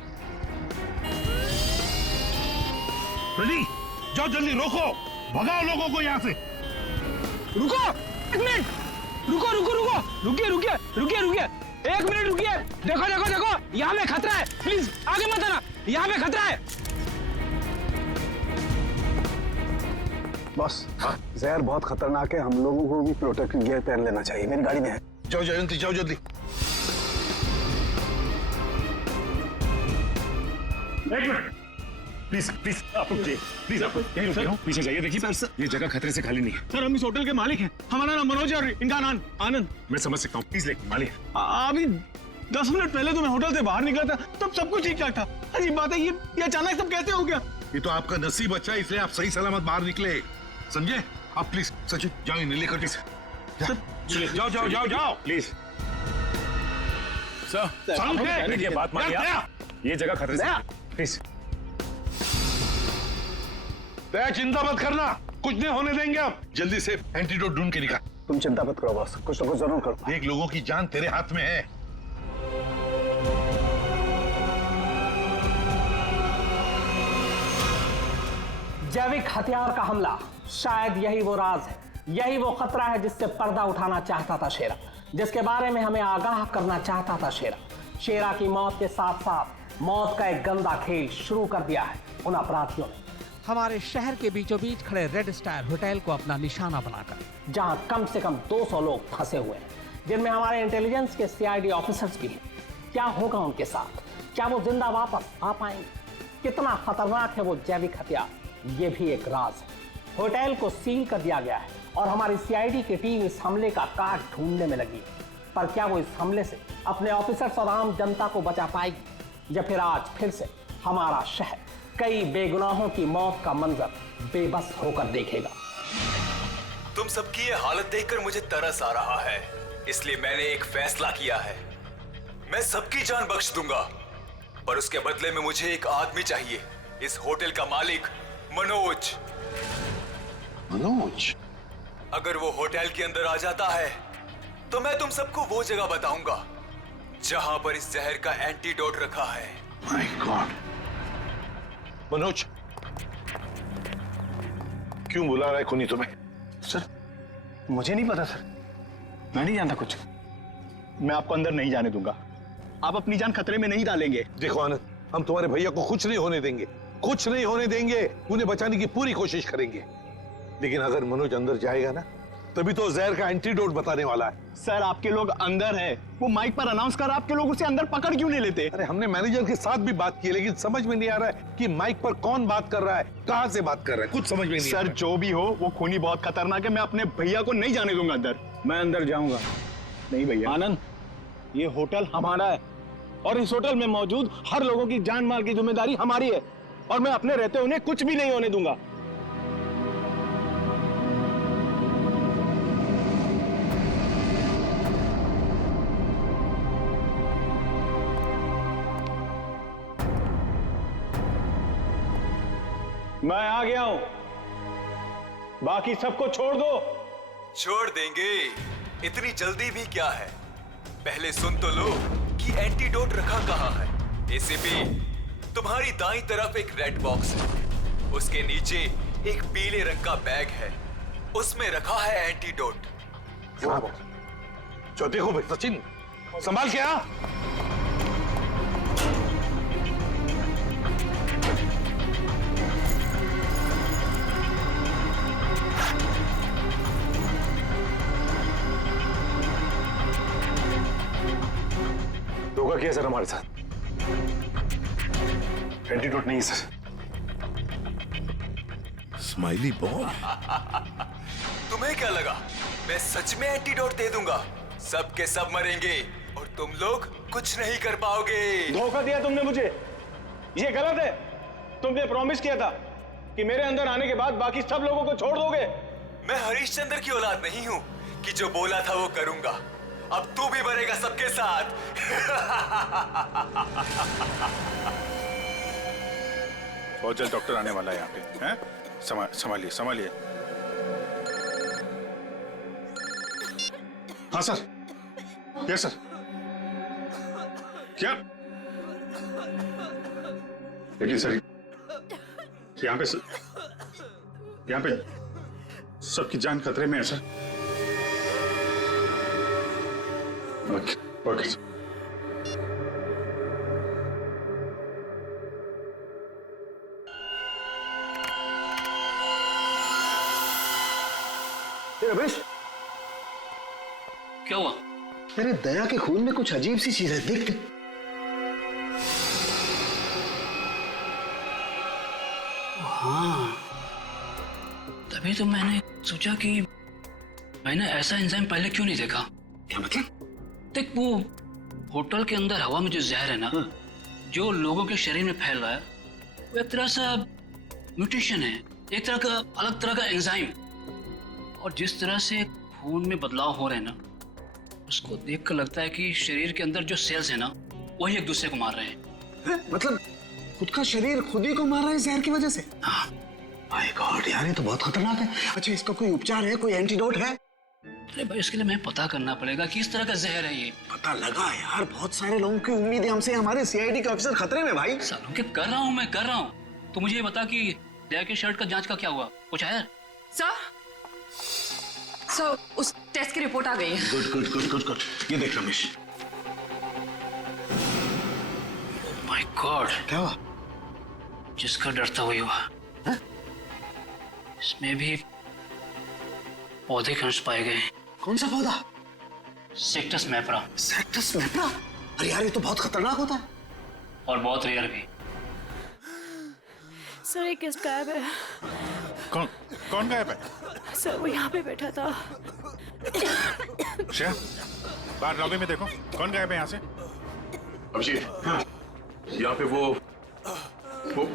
रेडी, जाओ जल्दी, रोको, भगाओ लोगों को यहाँ से। रुको एक मिनट, रुको रुको रुको, रुकिए रुकिए रुकिए रुकिए, एक मिनट रुकिए। देखो देखो देखो, यहाँ पे खतरा है, प्लीज आगे मत आना, यहाँ पे खतरा है। बॉस, जहर बहुत खतरनाक है, हम लोगों को भी प्रोटेक्टिव गियर पहन लेना चाहिए। मेरी गाड़ी में है। जाओ जयंती, जाओ जल्दी। एक मिनट, प्लीज प्लीज आप रुकिए, प्लीज आप यहीं रुकिए, पीछे जाइए। देखिए सर, ये जगह खतरे से खाली नहीं है। सर हम इस होटल के मालिक हैं, हमारा नाम मनोज है और इनका नाम आनंद। मैं समझ सकता हूँ, प्लीज लेकिन मालिक अभी 10 मिनट पहले तो मैं होटल से बाहर निकला था, तब सब कुछ ठीक ठाक था। अजीब बात है, ये अचानक सब कैसे हो गया? ये तो आपका नसीब अच्छा है, इसलिए आप सही सलामत बाहर निकले, समझे? आप प्लीज सचिन जाओ, नीले कटी से जाओ जाओ जाओ जाओ प्लीज। सर ये बात मानिए, ये जगह खतरे से, प्लीज। दया चिंता मत करना, कुछ नहीं होने देंगे। आप जल्दी से एंटीडोट ढूंढ के निकाल। तुम चिंता मत करो बॉस, कुछ ना कुछ जरूर करो। एक लोगों की जान तेरे हाथ में है। जैविक हथियार का हमला, शायद यही वो राज है, यही वो खतरा है जिससे पर्दा उठाना चाहता था शेरा, जिसके बारे में हमें आगाह करना चाहता था शेरा। शेरा की मौत के साथ साथ मौत का एक गंदा खेल शुरू कर दिया है उन अपराधियों ने। हमारे शहर के बीचों बीच खड़े रेड स्टार होटल को अपना निशाना बनाकर, जहां कम से कम 200 लोग फंसे हुए हैं, जिनमें हमारे इंटेलिजेंस के CID ऑफिसर्स भी हैं। क्या होगा उनके साथ? क्या वो जिंदा वापस आ पाएंगे? कितना खतरनाक है वो जैविक हथियार, ये भी एक राज है। होटल को सील कर दिया गया है और हमारी CID की टीम इस हमले का काट ढूंढने में लगी है। पर क्या वो इस हमले से अपने ऑफिसर्स और आम जनता को बचा पाएगी, या फिर आज फिर से हमारा शहर कई बेगुनाहों की मौत का मंजर बेबस होकर देखेगा? तुम सबकी ये हालत देखकर मुझे तरस आ रहा है, इसलिए मैंने एक फैसला किया है। मैं सबकी जान बख्श दूंगा, पर उसके बदले में मुझे एक आदमी चाहिए, इस होटल का मालिक मनोज। मनोज? अगर वो होटल के अंदर आ जाता है तो मैं तुम सबको वो जगह बताऊंगा जहां पर इस जहर का एंटीडोट रखा है। My God. मनोज, क्यों बुला रहा है खूनी तुम्हें? सर मुझे नहीं पता सर, मैं नहीं जानता कुछ। मैं आपको अंदर नहीं जाने दूंगा, आप अपनी जान खतरे में नहीं डालेंगे। देखो आनंद, हम तुम्हारे भैया को कुछ नहीं होने देंगे, कुछ नहीं होने देंगे। उन्हें बचाने की पूरी कोशिश करेंगे, लेकिन अगर मनोज अंदर जाएगा ना, तभी तो जहर का एंटीडोट बताने वाला है। सर आपके लोग अंदर हैं, वो माइक पर अनाउंस कर, आपके लोग उसे अंदर पकड़ क्यों नहीं लेते? अरे हमने मैनेजर के साथ भी बात की, लेकिन समझ में नहीं आ रहा है कि माइक पर कौन बात कर रहा है, कहां से बात कर रहा है, कुछ समझ में नहीं आ रहा है। सर जो भी हो, वो खूनी बहुत खतरनाक है, मैं अपने भैया को नहीं जाने दूंगा अंदर। मैं अंदर जाऊंगा नहीं भैया। आनंद, ये होटल हमारा है और इस होटल में मौजूद हर लोगों की जान माल की जिम्मेदारी हमारी है, और मैं अपने रहते उन्हें कुछ भी नहीं होने दूंगा। मैं आ गया हूं, बाकी सबको छोड़ दो। छोड़ देंगे, इतनी जल्दी भी क्या है? पहले सुन तो लो कि एंटीडोट रखा कहां है। ACP, तुम्हारी दाईं तरफ एक रेड बॉक्स है, उसके नीचे एक पीले रंग का बैग है, उसमें रखा है एंटीडोट। जो देखो भाई सचिन, संभाल के आ। धोखा किया सर हमारे साथ, एंटीडोट नहीं सर। स्माइली बॉय, तुम्हें क्या लगा मैं सच में एंटीडोट दे दूंगा? सब के सब मरेंगे और तुम लोग कुछ नहीं कर पाओगे। धोखा दिया तुमने मुझे, ये गलत है। तुमने प्रॉमिस किया था कि मेरे अंदर आने के बाद बाकी सब लोगों को छोड़ दोगे। मैं हरिश्चंद्र की औलाद नहीं हूं कि जो बोला था वो करूंगा। अब तू भी मरेगा सबके साथ। बहुत जल्द डॉक्टर आने वाला है यहाँ पे, हैं? संभालिए संभालिए। हाँ सर। Yes sir. क्या? देखिए सर, यहाँ पे सबकी जान खतरे में है सर। Okay sir. रमेश, क्या हुआ? अरे दया के खून में कुछ अजीब सी चीज है, देख। हाँ, तभी तो मैंने सोचा कि मैंने ऐसा एंजाइम पहले क्यों नहीं देखा। क्या मतलब? देख, वो होटल के अंदर हवा में जो जहर है ना, जो लोगों के शरीर में फैल रहा है, वो एक तरह से म्यूटेशन है, एक तरह का अलग तरह का एंजाइम। और जिस तरह से खून में बदलाव हो रहे हैं ना, उसको देखकर लगता है कि शरीर के अंदर जो सेल्स है ना, वही एक दूसरे को मार रहे हैं। मतलब खुद का शरीर खुद ही को मार रहा है जहर की वजह से? हाँ। माय गॉड यार, ये तो बहुत खतरनाक है। अच्छा, इसका कोई उपचार है, कोई एंटीडोट है? अरे भाई, इसके लिए मैं पता करना पड़ेगा कि किस तरह का जहर है ये। पता लगा यार, बहुत सारे लोगों की उम्मीद है हमसे, हमारे सीआईडी के ऑफिसर खतरे में भाई। सालों के कर रहा हूँ मैं। तो मुझे ये बता कि दया की शर्ट का जांच का क्या हुआ, कुछ आया? सर, उस टेस्ट की रिपोर्ट आ गई है। गुड। ये देख रमेश। माय गॉड, क्या हुआ? जिसका डर था वही हुआ। इसमें भी पौधे के अंश पाए गए। कौन सा पौधा? सेक्टस मैप्रा। सेक्टस मैप्रा? अरे यार, ये तो बहुत खतरनाक होता है और बहुत रेयर भी। सर, एक गेस्ट गायब है। कौन गायब है? सर, वो यहाँ पे बैठा था। श्रेया, बाहर लॉबी में देखो, कौन गायब है यहाँ से? अभिजीत, हाँ, यहाँ पे वो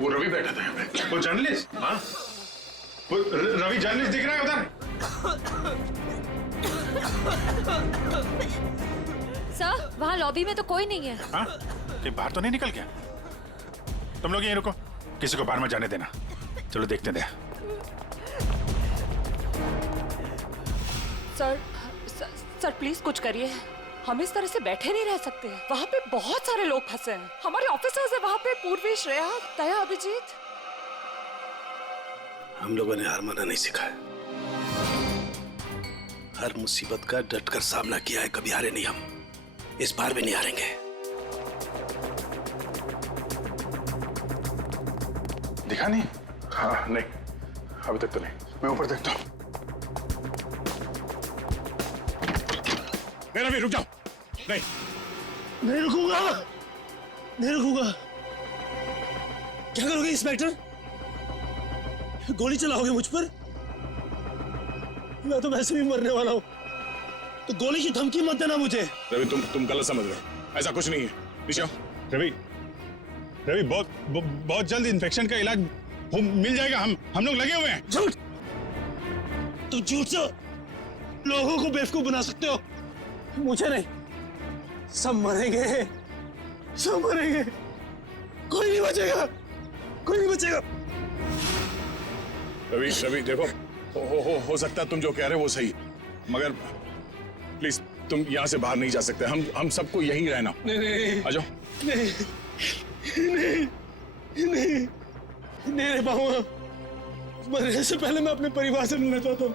रवि बैठा था यहाँ पे। वो जर्नलिस्ट? हाँ, वो रवि जर्नलिस्ट दिख रहा है उधर। सर, वहाँ लॉबी में तो कोई नहीं है। हाँ? कहीं बाहर तो नहीं निकल गया? तुम लोग यहीं रुको, किसी को बाहर में जाने देना। चलो देखते हैं। सर प्लीज कुछ करिए। हम इस तरह से बैठे नहीं रह सकते। वहाँ पे बहुत सारे लोग फंसे हैं। हमारे ऑफिसर्स हैं वहाँ पे, पूर्वी, श्रेया, दया, अभिजीत। हम लोगों ने हार माना नहीं सीखा है। हर मुसीबत का डटकर सामना किया है, कभी हारे नहीं हम। इस बार भी नहीं हारेंगे। दिखा नहीं? हाँ, नहीं, अभी तक तो नहीं। मैं ऊपर देखता हूँ। रवि, रुक जाओ। नहीं रुकूंगा। क्या करोगे इंस्पेक्टर? गोली चलाओगे मुझ पर? मैं तो वैसे भी मरने वाला हूँ, तो गोली की धमकी मत देना मुझे। रवि, तुम गलत समझ रहे हो। ऐसा कुछ नहीं है। नीचे आओ। रवि, बहुत जल्द इन्फेक्शन का इलाज मिल जाएगा। हम लोग लगे हुए हैं। झूठ! तुम झूठ से लोगों को बेवकूफ बना सकते हो, मुझे नहीं। सब मरेंगे। कोई नहीं बचेगा। रवि, देखो, हो सकता है तुम जो कह रहे हो वो सही, मगर प्लीज तुम यहाँ से बाहर नहीं जा सकते। हम सबको यहीं रहना। नहीं। आ जाओ। नहीं रह पाऊंगा। मरने से पहले मैं अपने परिवार से मिलना चाहता हूँ।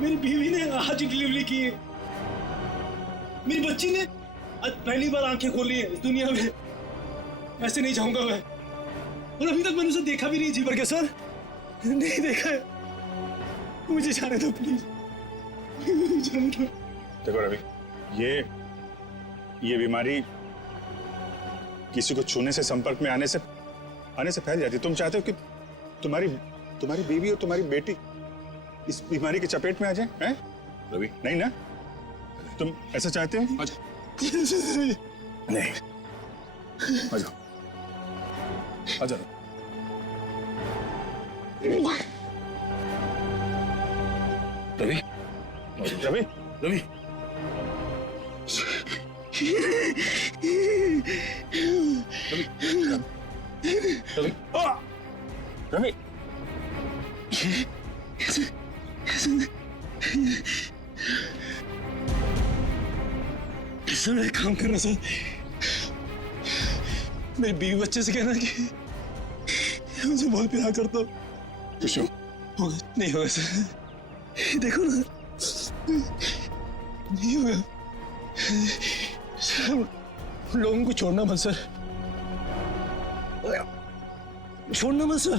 मेरी बीवी ने आज डिलीवरी की है। मेरी बच्ची ने आज पहली बार आंखें खोली है इस दुनिया में। ऐसे नहीं जाऊंगा मैं। और अभी तक मैंने उसे देखा भी नहीं जी भर के। सर, नहीं देखा है। मुझे जाने दो प्लीज। देखो रवि, ये बीमारी किसी को छूने से, संपर्क में आने से फैल जाती है। तुम चाहते हो कि तुम्हारी बीवी और तुम्हारी बेटी इस बीमारी की चपेट में आ जाए? हैं? रवि, नहीं ना? तुम ऐसा चाहते हो? नहीं, आ जाओ। रवि, सर एक काम करना सर, मेरी बीवी बच्चे से कहना कि मुझे बहुत प्यार करता हूँ। होगा नहीं होगा सर, देखो ना नहीं होगा सर, लोगों को छोड़ना मत सर, छोड़ना मत सर,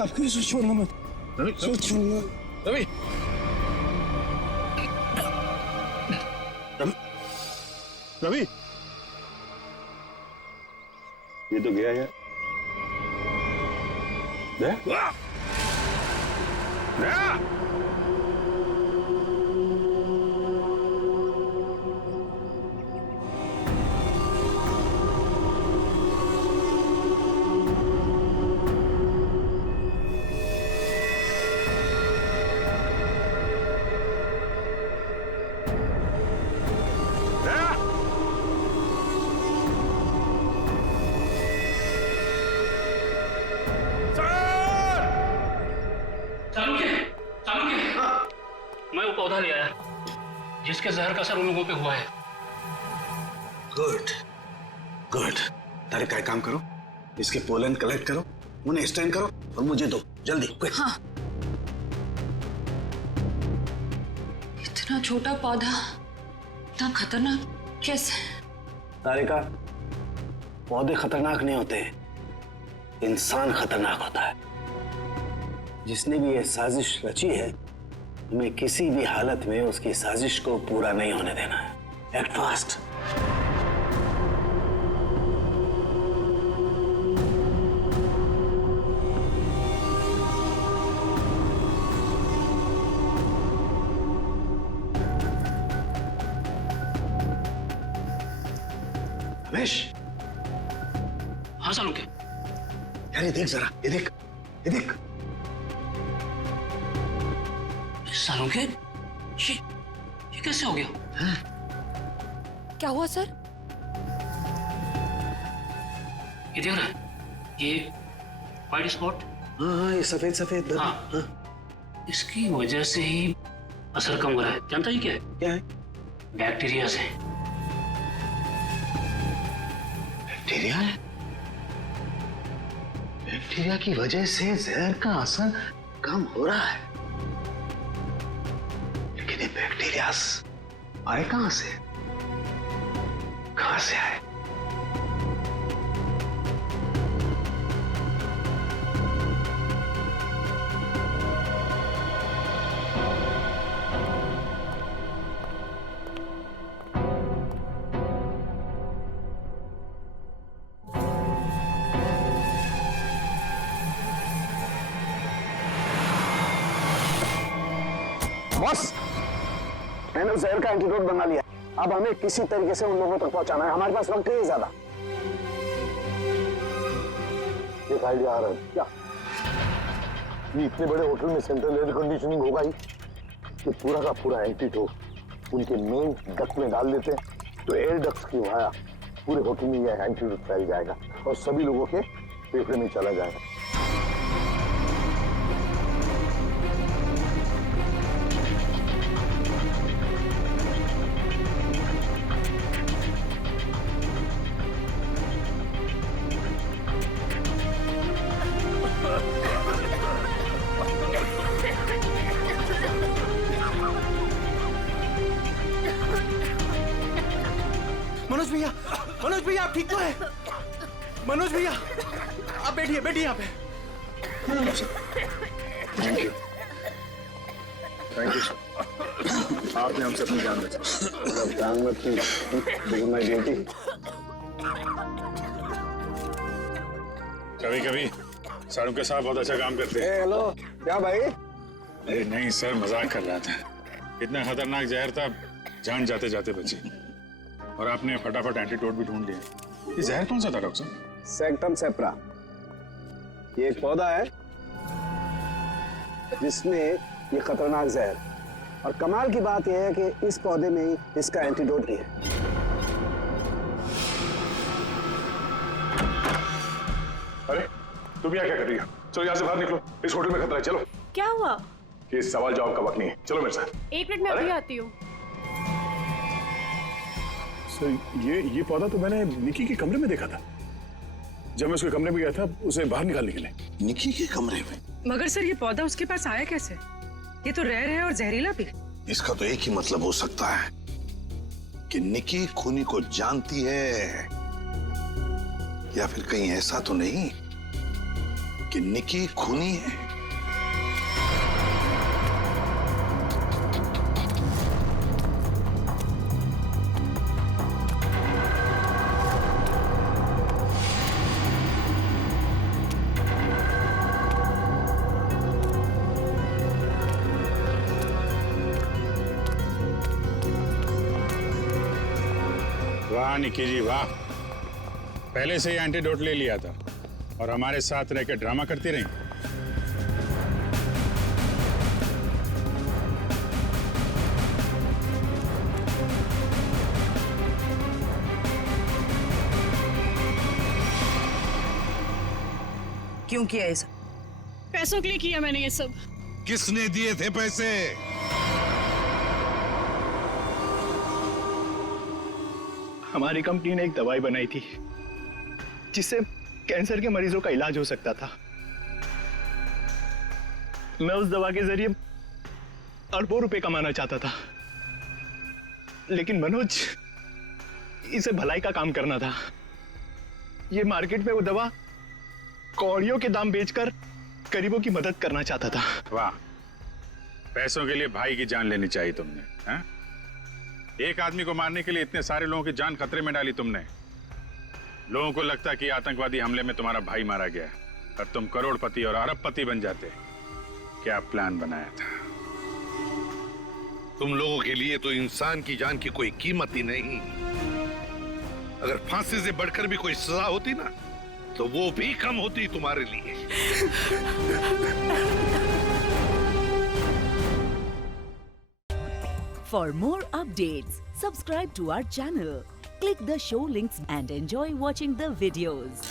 आपको छोड़ना मत, छोड़ना रवि। रवि ये तो गया यार। गया? मैं वो पौधा ले आया जिसके जहर का असर उन लोगों पे हुआ है। Good good. तारिका एक काम करो, इसके पोलन कलेक्ट करो, उन्हें स्टैंड करो और मुझे दो जल्दी। हाँ। इतना छोटा पौधा इतना खतरनाक कैसे? तारिका, पौधे खतरनाक नहीं होते, इंसान खतरनाक होता है। जिसने भी ये साजिश रची है, हमें किसी भी हालत में उसकी साजिश को पूरा नहीं होने देना है। Act fast. रमेश। हाँ सालू के। यार ये देख जरा, ये देख, ये देख। सालू के ये कैसे हो गया? क्या हुआ सर? ये देख रहा है, ये वाइट स्पॉट। हाँ ये सफेद सफेद। हाँ। इसकी वजह से ही असर कम हो रहा है। जानता ही क्या है? क्या है? बैक्टीरिया से। बैक्टीरिया है? बैक्टीरिया की वजह से जहर का असर कम हो रहा है, लेकिन ये बैक्टीरिया आए कहां से? कहां से आए? बॉस, मैंने उस जहर का एंटीडोट बना लिया। अब हमें किसी तरीके से उन लोगों तक पहुंचाना है। हमारे पास वक्त नहीं है ज्यादा। एक आइडिया आ रहा है। क्या? ये इतने बड़े होटल में सेंट्रल एयर कंडीशनिंग होगा ही कि पूरा का पूरा एंटीडोट उनके मेन डक्ट में डाल देते हैं, तो एयर डक्ट की वाया पूरे होटल में यह एंटीडोट फैल जाएगा और सभी लोगों के फेफड़े में चला जाएगा। मनोज भैया आप ठीक तो है? मनोज भैया आप बैठिए, बैठिए यहाँ पे। Thank you, thank you sir. आपने हमसे अपनी जान बचाई। जान मत की, माय ड्यूटी। कभी कभी सारू के साथ बहुत अच्छा काम करते हैं। हेलो, क्या भाई? अरे नहीं सर, मजाक कर रहा था। इतना खतरनाक जहर था, जान जाते जाते बची। और आपने फटाफट एंटीडोट भी ढूंढ लिया। ये जहर कौन सा था डॉक्टर? सेक्टम सेप्रा। ये एक पौधा है जिसमें ये खतरनाक जहर, और कमाल की बात यह है कि इस पौधे में ही इसका एंटीडोट भी है। अरे तुम यहाँ क्या कर रही हो? चलो यहाँ से बाहर निकलो, इस होटल में खतरा है। चलो। क्या हुआ? कि सवाल जवाब का वक्त नहीं है। चलो मेरे साथ। 1 मिनट में अभी आती हूँ। सर ये पौधा तो मैंने निकी के कमरे में देखा था। जब मैं उसके कमरे में गया था उसे बाहर निकालने के लिए। निकी के कमरे में? मगर सर ये पौधा उसके पास आया कैसे? ये तो रेयर है और जहरीला भी। इसका तो एक ही मतलब हो सकता है कि निकी खूनी को जानती है, या फिर कहीं ऐसा तो नहीं कि निकी खूनी है। वाह निकी जी वाह, पहले से ही एंटीडोट ले लिया था और हमारे साथ रहकर ड्रामा करती रही। क्यों किया ये सब? पैसों के लिए किया मैंने ये सब। किसने दिए थे पैसे? हमारी कंपनी ने एक दवाई बनाई थी जिससे कैंसर के मरीजों का इलाज हो सकता था। मैं उस दवा के जरिए अरबों रुपए कमाना चाहता था, लेकिन मनोज इसे भलाई का काम करना था। ये मार्केट में वो दवा कौड़ियों के दाम बेचकर गरीबों की मदद करना चाहता था। वाह, पैसों के लिए भाई की जान लेनी चाहिए तुमने, हैं? एक आदमी को मारने के लिए इतने सारे लोगों की जान खतरे में डाली तुमने। लोगों को लगता कि आतंकवादी हमले में तुम्हारा भाई मारा गया और तुम करोड़पति और अरबपति बन जाते। क्या प्लान बनाया था? तुम लोगों के लिए तो इंसान की जान की कोई कीमत ही नहीं। अगर फांसी से बढ़कर भी कोई सजा होती ना, तो वो भी कम होती तुम्हारे लिए। For more updates, subscribe to our channel, click the show links and enjoy watching the videos.